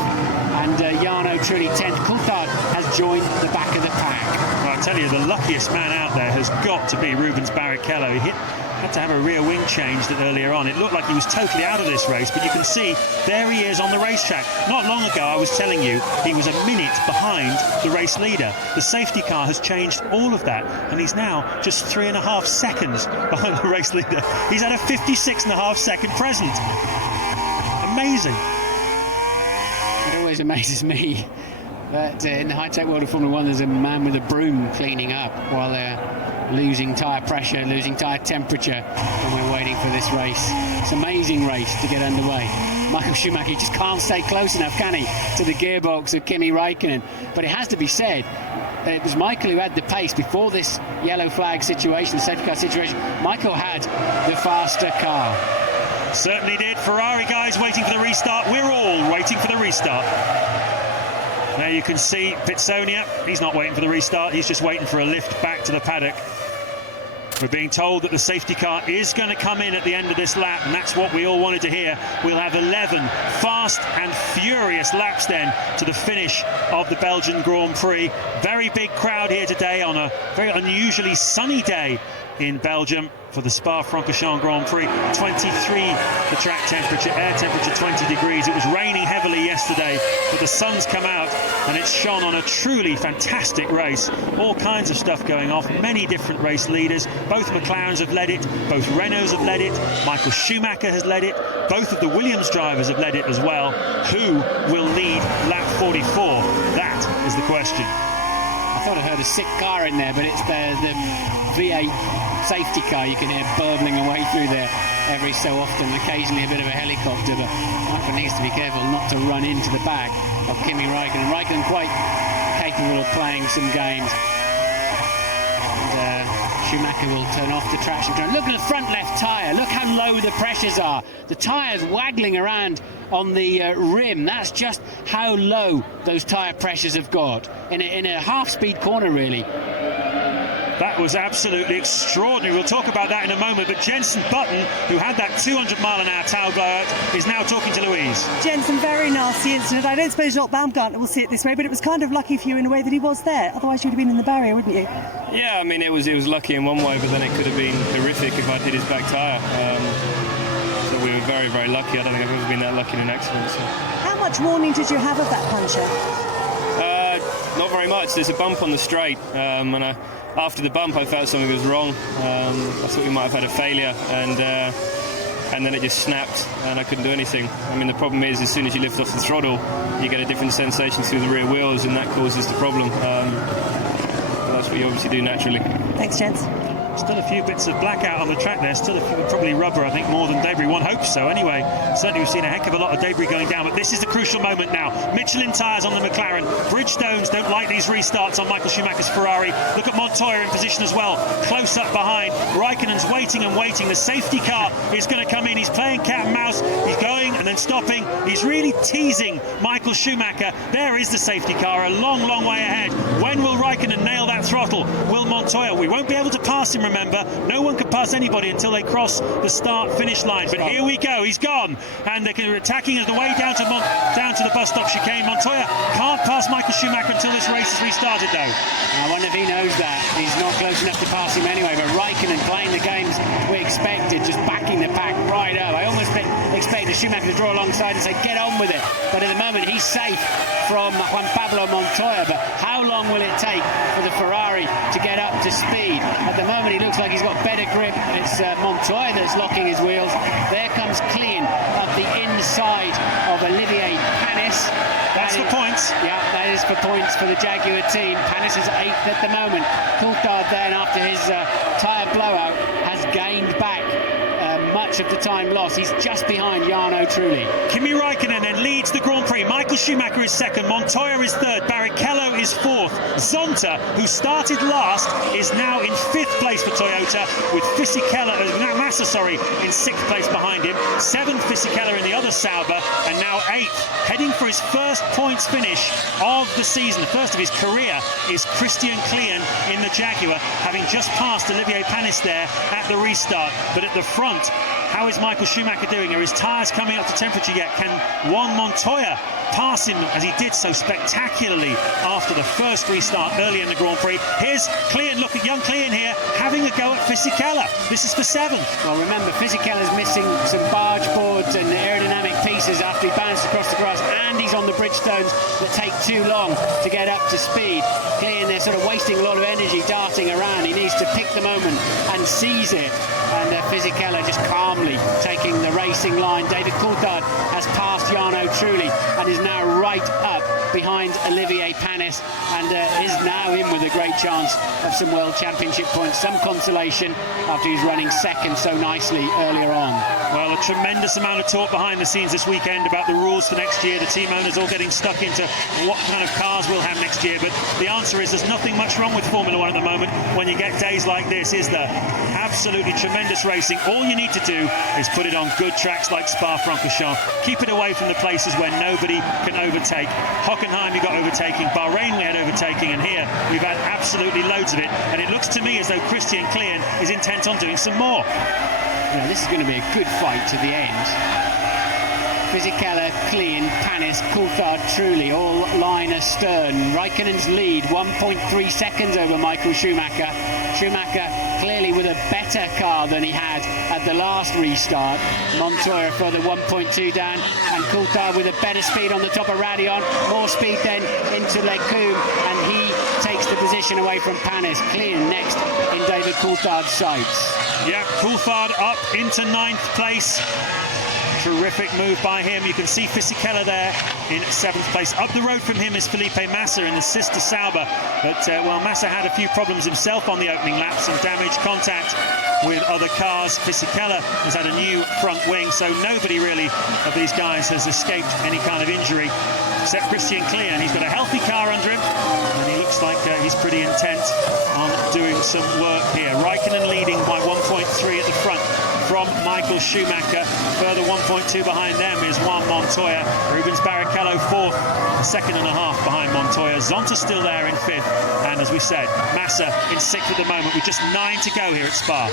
and Jarno Trulli 10th. Coulthard has joined the back of the pack. Well, I tell you, the luckiest man out there has got to be Rubens Barrichello. He had to have a rear wing change earlier on. It looked like he was totally out of this race, but you can see there he is on the racetrack. Not long ago, I was telling you, he was a minute behind the race leader. The safety car has changed all of that, and he's now just 3.5 seconds behind the race leader. He's at a 56.5 second present. Amazing. It always amazes me that in the high-tech world of Formula 1 there's a man with a broom cleaning up while they're losing tyre pressure, losing tyre temperature, and we're waiting for this race. It's an amazing race to get underway. Michael Schumacher just can't stay close enough, can he, to the gearbox of Kimi Raikkonen. But it has to be said, it was Michael who had the pace before this yellow flag situation, the safety car situation. Michael had the faster car. Certainly did. Ferrari guys waiting for the restart. We're all waiting for the restart. There you can see Pitsonia. He's not waiting for the restart. He's just waiting for a lift back to the paddock. We're being told that the safety car is going to come in at the end of this lap, and that's what we all wanted to hear. We'll have 11 fast and furious laps then to the finish of the Belgian Grand Prix. Very big crowd here today on a very unusually sunny day in Belgium for the Spa-Francorchamps Grand Prix. 23 the track temperature, air temperature 20 degrees. It was raining heavily yesterday, but the sun's come out and it's shone on a truly fantastic race. All kinds of stuff going off, many different race leaders. Both McLarens have led it, both Renaults have led it, Michael Schumacher has led it, both of the Williams drivers have led it as well. Who will lead lap 44? That is the question. I thought I heard a sick car in there, but it's the V8 safety car. You can hear burbling away through there every so often, occasionally a bit of a helicopter, but Michael needs to be careful not to run into the back of Kimi Raikkonen. Raikkonen quite capable of playing some games. And Schumacher will turn off the traction control. Look at the front left tyre. Look how low the pressures are. The tyre's waggling around on the rim. That's just how low those tyre pressures have got in a half-speed corner, really. That was absolutely extraordinary. We'll talk about that in a moment. But Jenson Button, who had that 200-mile-an-hour tail blowout, is now talking to Louise. Jenson, very nasty incident. I don't suppose Jock Baumgartner will see it this way, but it was kind of lucky for you in a way that he was there. Otherwise, you'd have been in the barrier, wouldn't you? Yeah, I mean, it was lucky in one way, but then it could have been horrific if I'd hit his back tyre. So we were very, very lucky. I don't think I've ever been that lucky in an accident. So. How much warning did you have of that puncture? Not very much. There's a bump on the straight, and after the bump I felt something was wrong. I thought we might have had a failure, and then it just snapped and I couldn't do anything. I mean, the problem is as soon as you lift off the throttle you get a different sensation through the rear wheels, and that causes the problem. But that's what you obviously do naturally. Thanks, gents. Still a few bits of blackout on the track there, still a few, probably rubber, I think, more than debris. One hopes so anyway. Certainly we've seen a heck of a lot of debris going down, but this is the crucial moment now. Michelin tyres on the McLaren. Bridgestones don't like these restarts on Michael Schumacher's Ferrari. Look at Montoya in position as well, close up behind. Raikkonen's waiting and waiting. The safety car is going to come in. He's playing cat and mouse. He's going and then stopping. He's really teasing Michael Schumacher. There is the safety car, a long, long way ahead. When will Raikkonen nail that throttle? Will Montoya? We won't be able to pass him, remember. No one can pass anybody until they cross the start-finish line. But here we go. He's gone. And they're attacking as the way down to the bus stop chicane. Montoya can't pass Michael Schumacher until this race is restarted, though. I wonder if he knows that. He's not close enough to pass him anyway. But Raikkonen playing the games we expected, just backing the pack right up. I almost expected Schumacher to draw alongside and say, get on with it. But at the moment, he's safe from Juan Pablo Montoya. But how long will it take for the Ferrari to get up to speed? At the moment, he looks like he's got better grip. It's Montoya that's locking his wheels. There comes Clean up the inside of Olivier Panis. That's for points. Yeah, that is for points for the Jaguar team. Panis is 8th at the moment. Coulthard then, after his tyre blowout, has gained back much of the time lost. He's just behind Jarno Trulli. Kimi Raikkonen then leads the Grand Prix. Michael Schumacher is 2nd. Montoya is 3rd. Barrichello is 4th. Zonta, who started last, is now in 5th place for Toyota, with Massa in 6th place behind him. 7th Fisichella in the other Sauber, and now 8th. Heading for his first points finish of the season, the first of his career, is Christian Klien in the Jaguar, having just passed Olivier Panis there at the restart. But at the front, how is Michael Schumacher doing? Are his tyres coming up to temperature yet? Can Juan Montoya pass him as he did so spectacularly after the first restart early in the Grand Prix? Here's Klien, look at young Klien here, having a go at Fisichella. This is for 7th. Well, remember, Fisichella's missing some barge boards and aerodynamic pieces after he bounced across the grass, and he's on the Bridgestones that take too long to get up to speed. Klien, they're sort of wasting a lot of energy darting around. He needs to pick the moment and seize it. And Fisichella just calmly taking the racing line. David Coulthard has passed Jarno Trulli and is now right up behind Olivier Panis, and is now in with a great chance of some World Championship points, some consolation after he's running 2nd so nicely earlier on. Well, a tremendous amount of talk behind the scenes this weekend about the rules for next year. The team owners all getting stuck into what kind of cars we'll have next year, but the answer is there's nothing much wrong with Formula One at the moment when you get days like this, is there? Absolutely tremendous racing. All you need to do is put it on good tracks like Spa-Francorchamps. Keep it away from the places where nobody can overtake. Hockenheim, you got overtaking. Bahrain, we had overtaking, and here we've had absolutely loads of it. And it looks to me as though Christian Klien is intent on doing some more. Yeah, this is going to be a good fight to the end. Fisichella, Klien, Panis, Coulthard, Trulli, all line astern. Raikkonen's lead, 1.3 seconds over Michael Schumacher. Schumacher clearly with a better car than he had at the last restart. Montoya further 1.2 down, and Coulthard with a better speed on the top of Raidillon. More speed then into Lecombe, and he takes the position away from Panis. Klien next in David Coulthard's sights. Yeah, Coulthard up into 9th place. Terrific move by him. You can see Fisichella there in 7th place. Up the road from him is Felipe Massa in the sister Sauber. But, Massa had a few problems himself on the opening lap, some damage, contact with other cars. Fisichella has had a new front wing, so nobody really of these guys has escaped any kind of injury, except Christian Klien. He's got a healthy car under him, and he looks looks like he's pretty intent on doing some work here. Raikkonen leading by 1.3 at the front from Michael Schumacher. Further 1.2 behind them is Juan Montoya. Rubens Barrichello fourth, a second and a half behind Montoya. Zonta still there in fifth, and as we said, Massa in sixth at the moment with just 9 to go here at Spa.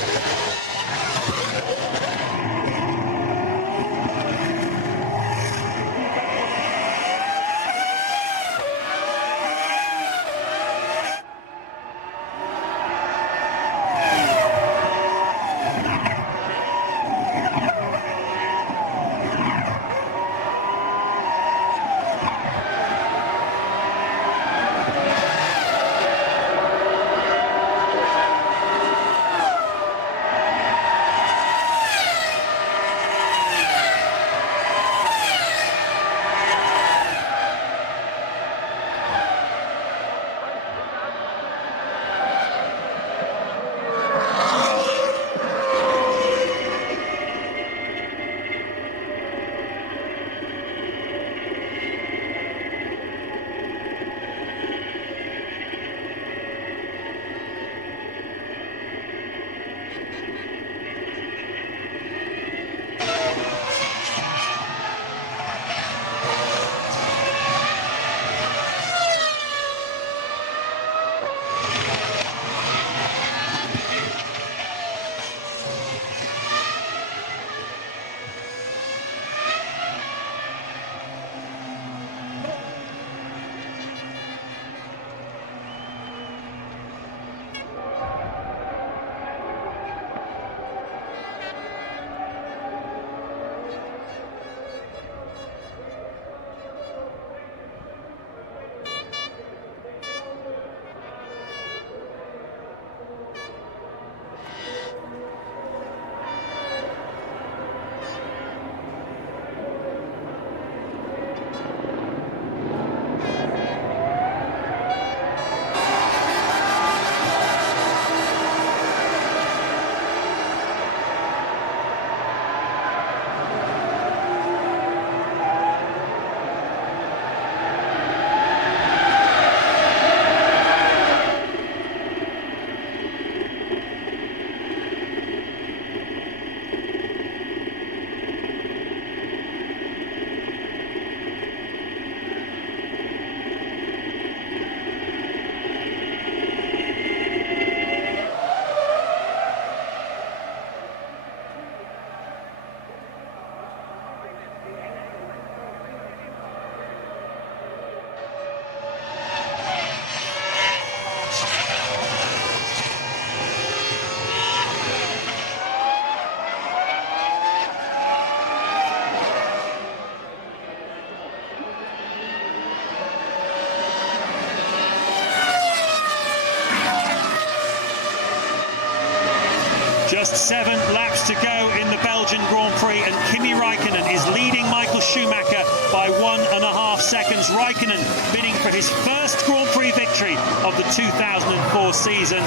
Just 7 laps to go in the Belgian Grand Prix, and Kimi Raikkonen is leading Michael Schumacher by 1.5 seconds. Raikkonen bidding for his first Grand Prix victory of the 2004 season.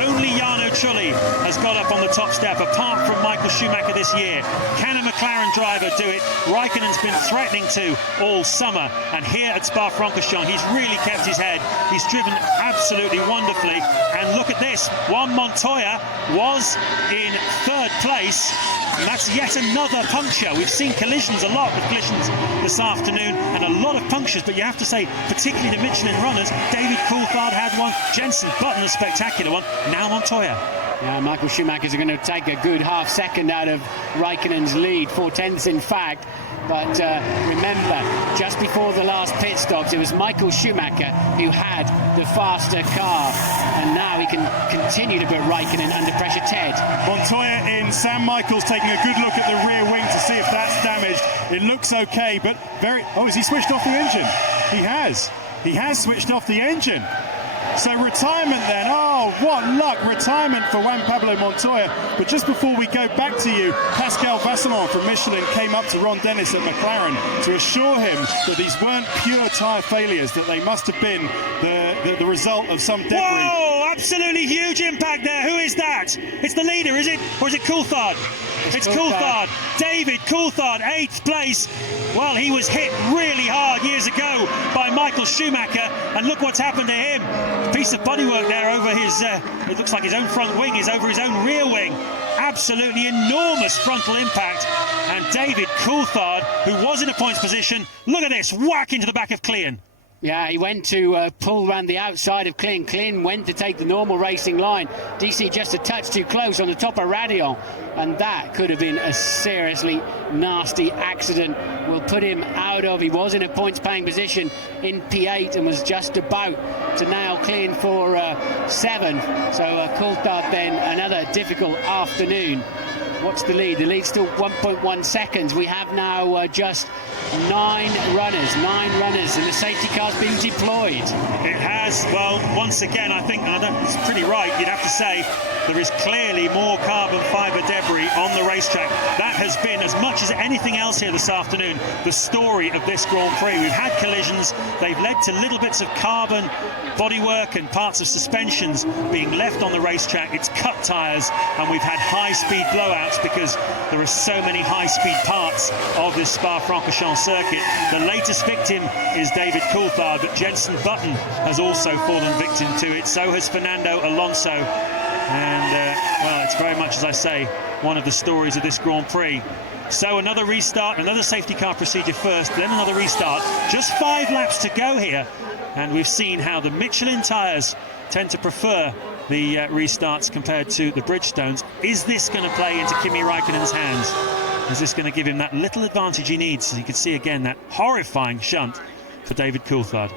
Only Jarno Trulli has got up on the top step, apart from Michael Schumacher this year. Can a McLaren driver do it? Raikkonen's been threatening to all summer, and here at Spa-Francorchamps, he's really kept his head. He's driven absolutely wonderfully, and look at this. Juan Montoya was in third place, and that's yet another puncture. We've seen collisions, a lot of collisions this afternoon, and a lot of punctures, but you have to say, particularly the Michelin runners, David Coulthard had one, Jenson Button a spectacular one, now Montoya. Yeah, Michael Schumacher's going to take a good half second out of Raikkonen's lead, 4/10 in fact. But remember, just before the last pit stops, it was Michael Schumacher who had the faster car, and now he can continue to put Raikkonen under pressure. Ted. Montoya in, Sam Michaels taking a good look at the rear wing to see if that's damaged. It looks okay, but has he switched off the engine? He has. He has switched off the engine. So retirement then. Oh, what luck. Retirement for Juan Pablo Montoya. But just before we go back to you, Pascal Vasselon from Michelin came up to Ron Dennis at McLaren to assure him that these weren't pure tyre failures, that they must have been the result of some debris. Whoa! absolutely huge impact there. Who is that? It's the leader, is it? Or is it Coulthard? It's Coulthard. David Coulthard, 8th place. Well, he was hit really hard years ago by Michael Schumacher, and look what's happened to him. A piece of bodywork there over his, it looks like his own front wing is over his own rear wing. Absolutely enormous frontal impact. And David Coulthard, who was in a points position, look at this, whack into the back of Clean. Yeah, he went to pull around the outside of Clean. Clean went to take the normal racing line. DC just a touch too close on the top of Radion, and that could have been a seriously nasty accident. Will put him out of, he was in a points-paying position in P8 and was just about to nail Clean for 7th. So Coulthard then another difficult afternoon. What's the lead? The lead's still 1.1 seconds. We have now just 9 runners, and the safety car's been deployed. It has. Well, once again, I think, and it's pretty right, you'd have to say, there is clearly more carbon fibre debris on the racetrack. That has been, as much as anything else here this afternoon, the story of this Grand Prix. We've had collisions. They've led to little bits of carbon bodywork and parts of suspensions being left on the racetrack. It's cut tyres, and we've had high-speed blowouts because there are so many high-speed parts of this Spa-Francorchamps circuit. The latest victim is David Coulthard, but Jenson Button has also fallen victim to it. So has Fernando Alonso. And, well, it's very much, as I say, one of the stories of this Grand Prix. So another restart, another safety car procedure first, then another restart. Just 5 laps to go here. And we've seen how the Michelin tyres tend to prefer the restarts compared to the Bridgestones. Is this going to play into Kimi Raikkonen's hands? Is this going to give him that little advantage he needs? As you can see again, that horrifying shunt for David Coulthard.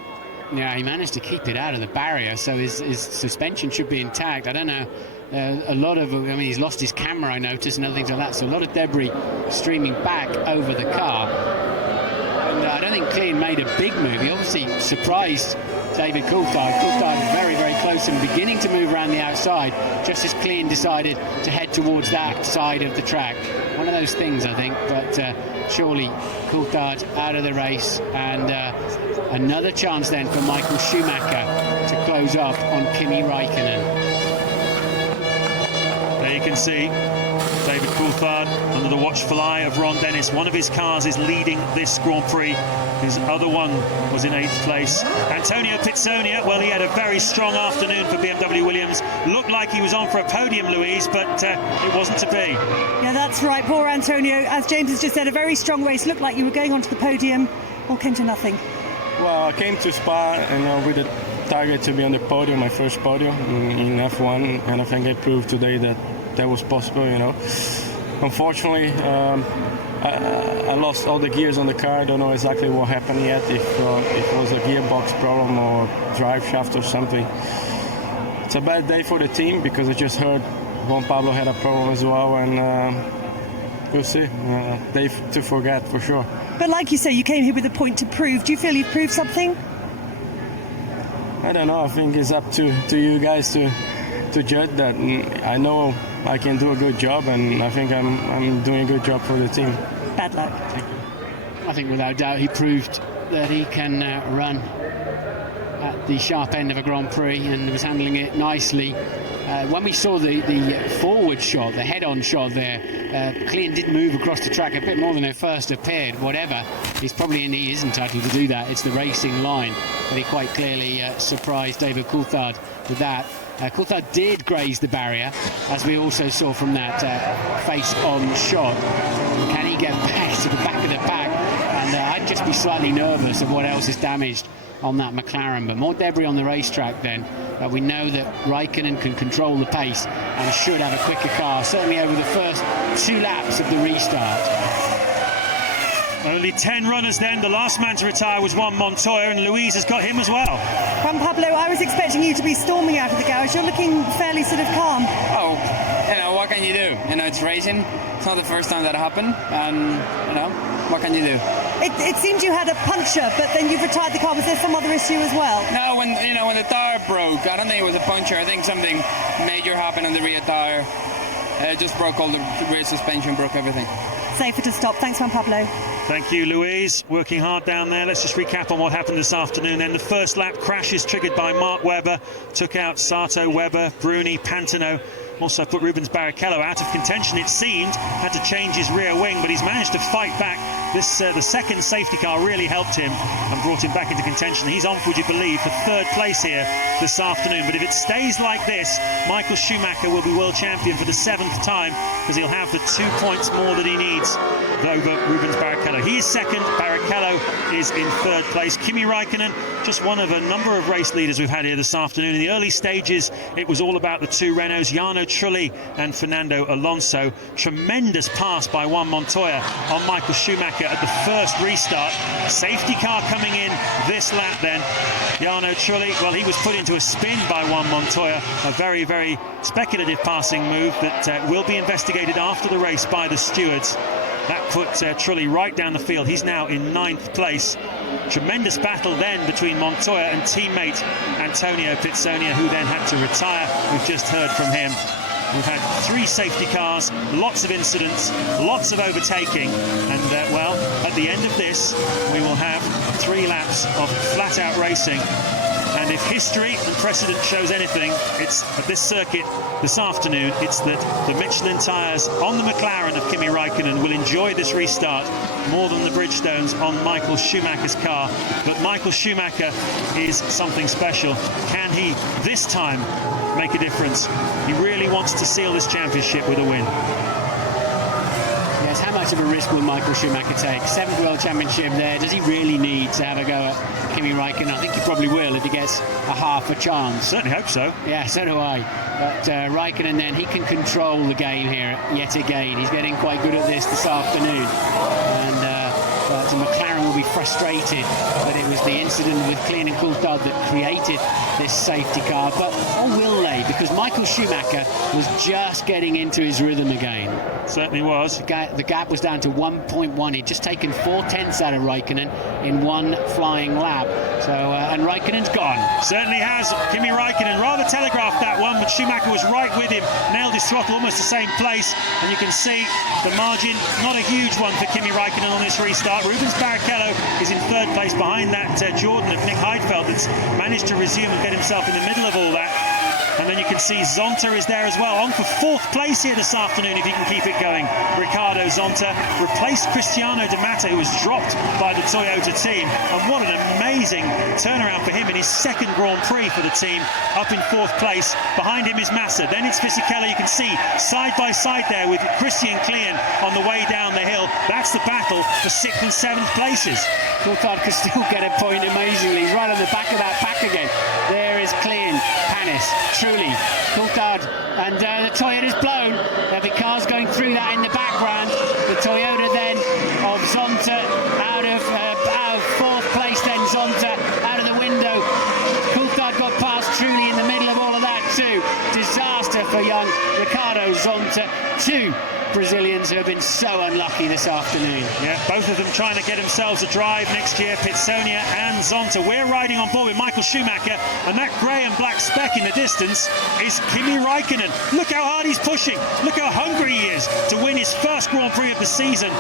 Yeah, he managed to keep it out of the barrier, so his suspension should be intact. I don't know, a lot of, I mean, he's lost his camera, I noticed, and other things like that, so a lot of debris streaming back over the car. And I don't think Clean made a big move. He obviously surprised David Coulthard. Coulthard very, very close and beginning to move around the outside, just as Clean decided to head towards that side of the track. One of those things, I think, but surely Coulthard out of the race, and another chance then for Michael Schumacher to close up on Kimi Raikkonen. There you can see David Coulthard under the watchful eye of Ron Dennis. One of his cars is leading this Grand Prix. His other one was in 8th place. Antonio Pizzonia, well, he had a very strong afternoon for BMW Williams. Looked like he was on for a podium, Louise, but it wasn't to be. Yeah, that's right. Poor Antonio. As James has just said, a very strong race. Looked like you were going onto the podium. All came to nothing. Well, I came to Spa with a target to be on the podium, my first podium in F1, and I think I proved today that was possible, you know. Unfortunately, I lost all the gears on the car. I don't know exactly what happened yet, if it was a gearbox problem or drive shaft or something. It's a bad day for the team because I just heard Juan Pablo had a problem as well, and we'll see. Day to forget for sure. But like you say, you came here with a point to prove. Do you feel you've proved something? I don't know. I think it's up to you guys to judge that. I know I can do a good job, and I think I'm doing a good job for the team. Bad luck. Thank you. I think without doubt he proved that he can run at the sharp end of a Grand Prix and was handling it nicely. When we saw the forward shot, the head-on shot there, Clean did move across the track a bit more than it first appeared. Whatever, he is entitled to do that. It's the racing line, but he quite clearly surprised David Coulthard with that. Coulthard did graze the barrier, as we also saw from that face-on shot. Can he get back to the back of the pack? And I'd just be slightly nervous of what else is damaged on that McLaren, but more debris on the racetrack then. We know that Raikkonen can control the pace and should have a quicker car, certainly over the first 2 laps of the restart. Only 10 runners then. The last man to retire was Juan Montoya, and Louise has got him as well. Juan Pablo, I was expecting you to be storming out of the garage. You're looking fairly sort of calm. Oh, what can you do? It's racing. It's not the first time that happened, and what can you do? It seemed you had a puncture, but then you've retired the car. Was there some other issue as well? No, when the tire broke, I don't think it was a puncture. I think something major happened on the rear tire. It just broke all the rear suspension, broke everything. safer to stop. Thanks, Juan Pablo. Thank you, Louise. Working hard down there. Let's just recap on what happened this afternoon. Then the first lap crashes triggered by Mark Webber took out Sato, Webber, Bruni, Pantano. Also put Rubens Barrichello out of contention, it seemed. Had to change his rear wing, but he's managed to fight back. This the second safety car really helped him and brought him back into contention. He's on, would you believe, for third place here this afternoon. But if it stays like this, Michael Schumacher will be world champion for the 7th time, because he'll have the 2 points more that he needs over Rubens Barrichello. He is second, Barrichello is in third place. Kimi Raikkonen, just one of a number of race leaders we've had here this afternoon. In the early stages, it was all about the two Renaults, Jarno Trulli and Fernando Alonso. Tremendous pass by Juan Montoya on Michael Schumacher at the first restart. Safety car coming in this lap then. Jarno Trulli, well, he was put into a spin by Juan Montoya. A very, very speculative passing move that will be investigated after the race by the stewards. That put Trulli right down the field. He's now in 9th place. Tremendous battle then between Montoya and teammate Antonio Pizzonia, who then had to retire. We've just heard from him. We've had 3 safety cars, lots of incidents, lots of overtaking, and well, at the end of this, we will have 3 laps of flat-out racing. And if history and precedent shows anything, it's at this circuit this afternoon, it's that the Michelin tyres on the McLaren of Kimi Raikkonen will enjoy this restart more than the Bridgestones on Michael Schumacher's car. But Michael Schumacher is something special. Can he this time make a difference? He really wants to seal this championship with a win. Yes, how much of a risk will Michael Schumacher take? 7th World Championship there. Does he really need to have a go at Kimi Raikkonen? I think he probably will if he gets a half a chance. Certainly hope so. Yeah, so do I. But Raikkonen then, he can control the game here yet again. He's getting quite good at this afternoon. And the McLaren will be frustrated that it was the incident with Klein and Coulthard that created this safety car. But or will they? Because Michael Schumacher was just getting into his rhythm again. Certainly was. The gap was down to 1.1. He'd just taken 4/10 out of Raikkonen in one flying lap. So and Raikkonen's gone. Certainly has. Kimi Raikkonen rather telegraphed that one, but Schumacher was right with him, nailed his throttle almost the same place, and you can see the margin, not a huge one for Kimi Raikkonen on this restart. Rubens Barrichello is in third place behind that Jordan of Nick Heidfeld that's managed to resume and get himself in the middle of all that. And then you can see Zonta is there as well, on for 4th place here this afternoon if he can keep it going. Ricardo Zonta replaced Cristiano Di Matta, who was dropped by the Toyota team. And what an amazing turnaround for him in his 2nd Grand Prix for the team, up in 4th place. Behind him is Massa, then it's Fisichella. You can see side by side there with Christian Klein on the way down the hill. That's the battle for 6th and 7th places. Coulthard could still get a point amazingly. He's right on the back of that pack again. There is Klein, Panis, Trulli, Coulthard, and the Toyota's blown. There'll be cars going through that in the background. The Toyota then of Zonta out of 4th place, then Zonta out of the window. Coulthard got past Trulli in the middle of all of that too. Disaster for young Ricardo Zonta. 2 Brazilians who have been so unlucky this afternoon. Yeah, both of them trying to get themselves a drive next year, Pizzonia and Zonta. We're riding on board with Michael Schumacher, and that grey and black speck in the distance is Kimi Raikkonen. Look how hard he's pushing. Look how hungry he is to win his first Grand Prix of the season.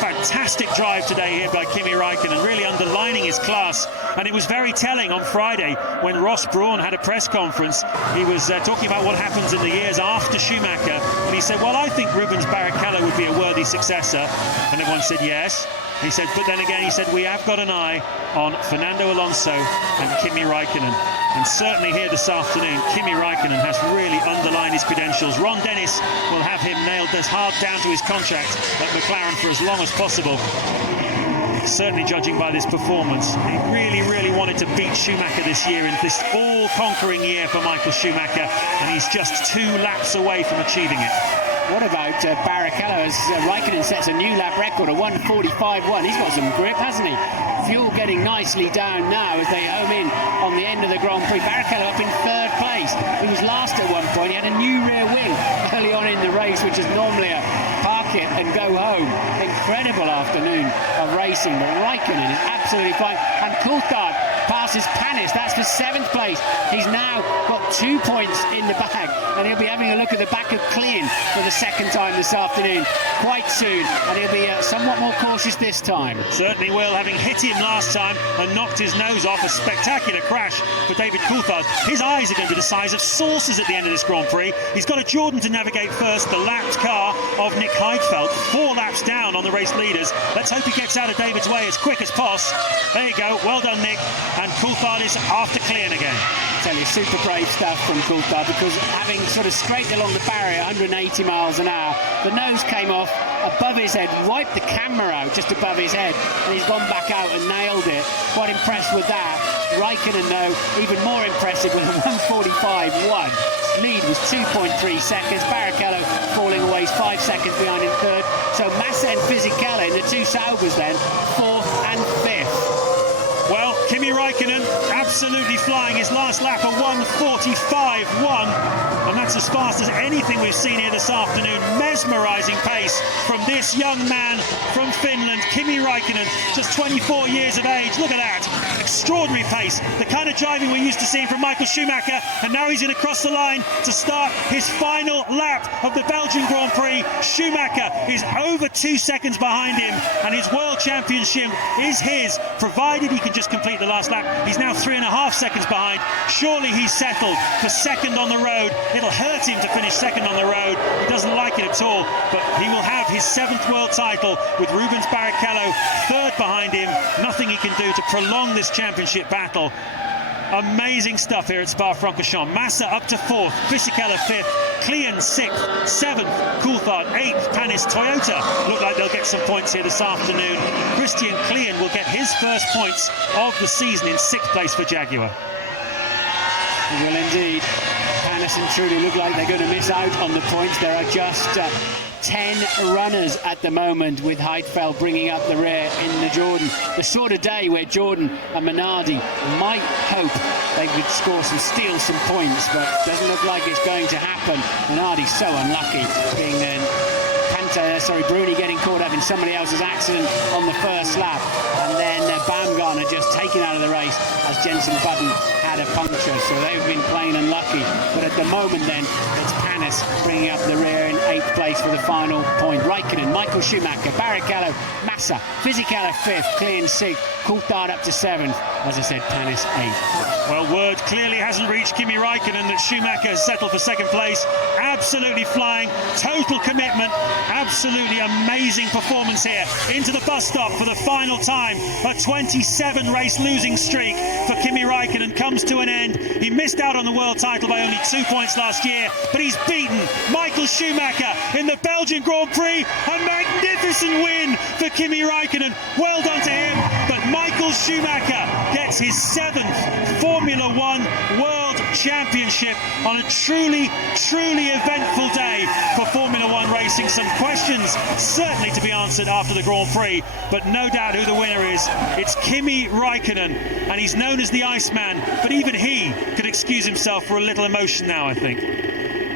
Fantastic drive today here by Kimi Raikkonen, really underlining his class. And it was very telling on Friday when Ross Brawn had a press conference. He was talking about what happens in the years after Schumacher, and he said, well, I think Rubens Barrichello would be a worthy successor. And everyone said yes. He said, but then again, he said, we have got an eye on Fernando Alonso and Kimi Raikkonen. And certainly here this afternoon, Kimi Raikkonen has really underlined his credentials. Ron Dennis will have him nailed as hard down to his contract at McLaren for as long as possible. Certainly judging by this performance, he really, really wanted to beat Schumacher this year in this all-conquering year for Michael Schumacher, and he's just 2 laps away from achieving it. What about Barrichello as Raikkonen sets a new lap record of 1:45.1. He's got some grip, hasn't he? Fuel getting nicely down now as they home in on the end of the Grand Prix. Barrichello up in 3rd place. He was last at one point. He had a new rear wing early on in the race, which is normally a park it and go home. Incredible afternoon of racing, but Raikkonen is absolutely fine. And Coulthard passes Panis. That's for 7th place. He's now got 2 points in the bag, and he'll be having a look at the back of Klein for the second time this afternoon quite soon, and he'll be somewhat more cautious this time. Certainly will, having hit him last time and knocked his nose off. A spectacular crash for David Coulthard. His eyes are going to be the size of saucers at the end of this Grand Prix. He's got a Jordan to navigate first, the lapped car of Nick Heidfeld, 4 laps down on the race leaders. Let's hope he gets out of David's way as quick as possible. There you go, well done Nick, and Coulthard is after Klein again. I tell you, super brave stuff from Coulthard, because having sort of straight along the barrier 180 miles an hour, the nose came off above his head, wiped the camera out just above his head, and he's gone back out and nailed it. Quite impressed with that. Raikkonen, though, even more impressive with a 1:45.1. Lead was 2.3 seconds. Barrichello falling away, 5 seconds behind in third. So Massa and Fisichella in the 2 Saubers then, 4th and 5th. Well, Kimi Raikkonen absolutely flying his last lap, a 1:45.1, and that's as fast as anything we've seen here this afternoon. Mesmerising pace from this young man from Finland, Kimi Raikkonen, just 24 years of age. Look at that, extraordinary pace, the kind of driving we're used to seeing from Michael Schumacher, and now he's going to cross the line to start his final lap of the Belgian Grand Prix. Schumacher is over 2 seconds behind him, and his world championship is his, provided he can just complete the last lap. He's now 3.5 seconds behind. Surely he's settled for second on the road. It'll hurt him to finish second on the road. He doesn't like it at all, but he will have his 7th world title with Rubens Barrichello third behind him. Nothing he can do to prolong this championship battle. Amazing stuff here at Spa-Francorchamps. Massa up to 4th, Fisichella 5th, Klein 6th, 7th, Coulthard 8th, Panis. Toyota look like they'll get some points here this afternoon. Christian Klein will get his first points of the season in 6th place for Jaguar. He will indeed. Panis and Trulli look like they're going to miss out on the points. There are just 10 runners at the moment, with Heidfeld bringing up the rear in the Jordan. The sort of day where Jordan and Minardi might hope they would steal some points, but doesn't look like it's going to happen. Minardi's so unlucky, being then Bruni getting caught up in somebody else's accident on the first lap, and then Baumgartner just taken out of the race as Jenson Button had a puncture. So they've been plain unlucky, but at the moment then it's Panis bringing up the rear in 8th place for the final point. Raikkonen, Michael Schumacher, Barrichello, Massa, Fisichella 5th, Klein 6th, Coulthard up to 7th. As I said, Panis 8th. Well, word clearly hasn't reached Kimi Raikkonen that Schumacher has settled for 2nd place. Absolutely flying, total commitment, absolutely amazing performance here. Into the bus stop for the final time. A 27 race losing streak for Kimi Raikkonen comes to an end. He missed out on the world title by only 2 points last year, but he's beaten Michael Schumacher in the Belgian Grand Prix. A magnificent win for Kimi Raikkonen. Well done to him, but Michael Schumacher gets his 7th Formula One World Championship on a truly eventful day for Formula One racing. Some questions certainly to be answered after the Grand Prix, but no doubt who the winner is. It's Kimi Raikkonen, and he's known as the Iceman, but even he could excuse himself for a little emotion now, I think.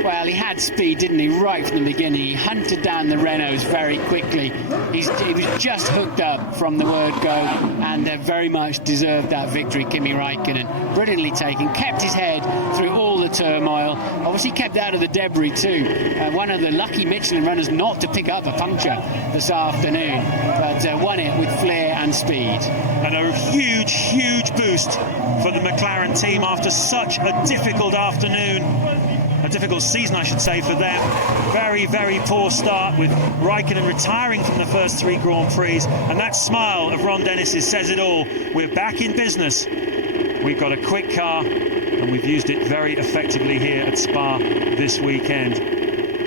Well, he had speed, didn't he, right from the beginning. He hunted down the Renaults very quickly. He was just hooked up from the word go, and very much deserved that victory, Kimi Raikkonen. Brilliantly taken, kept his head through all the turmoil. Obviously kept out of the debris too. One of the lucky Michelin runners not to pick up a puncture this afternoon, but won it with flair and speed. And a huge boost for the McLaren team after such a difficult afternoon. A difficult season, I should say, for them. Very poor start, with Raikkonen retiring from the first 3 Grand Prix, and that smile of Ron Dennis's says it all. We're back in business. We've got a quick car, and we've used it very effectively here at Spa this weekend.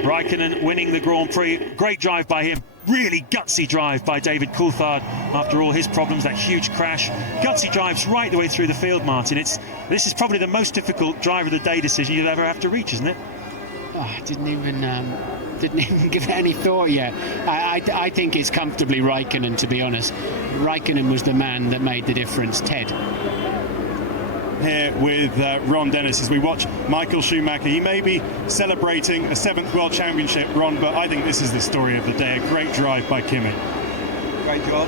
Raikkonen winning the Grand Prix. Great drive by him. Really gutsy drive by David Coulthard after all his problems, that huge crash. Gutsy drives right the way through the field, Martin. This is probably the most difficult driver of the day decision you'll ever have to reach, isn't it? Oh, I didn't even give it any thought yet. I think it's comfortably Raikkonen, to be honest. Raikkonen was the man that made the difference. Ted. Here with Ron Dennis as we watch Michael Schumacher. He may be celebrating a 7th World Championship, Ron, but I think this is the story of the day. A great drive by Kimi. Great job.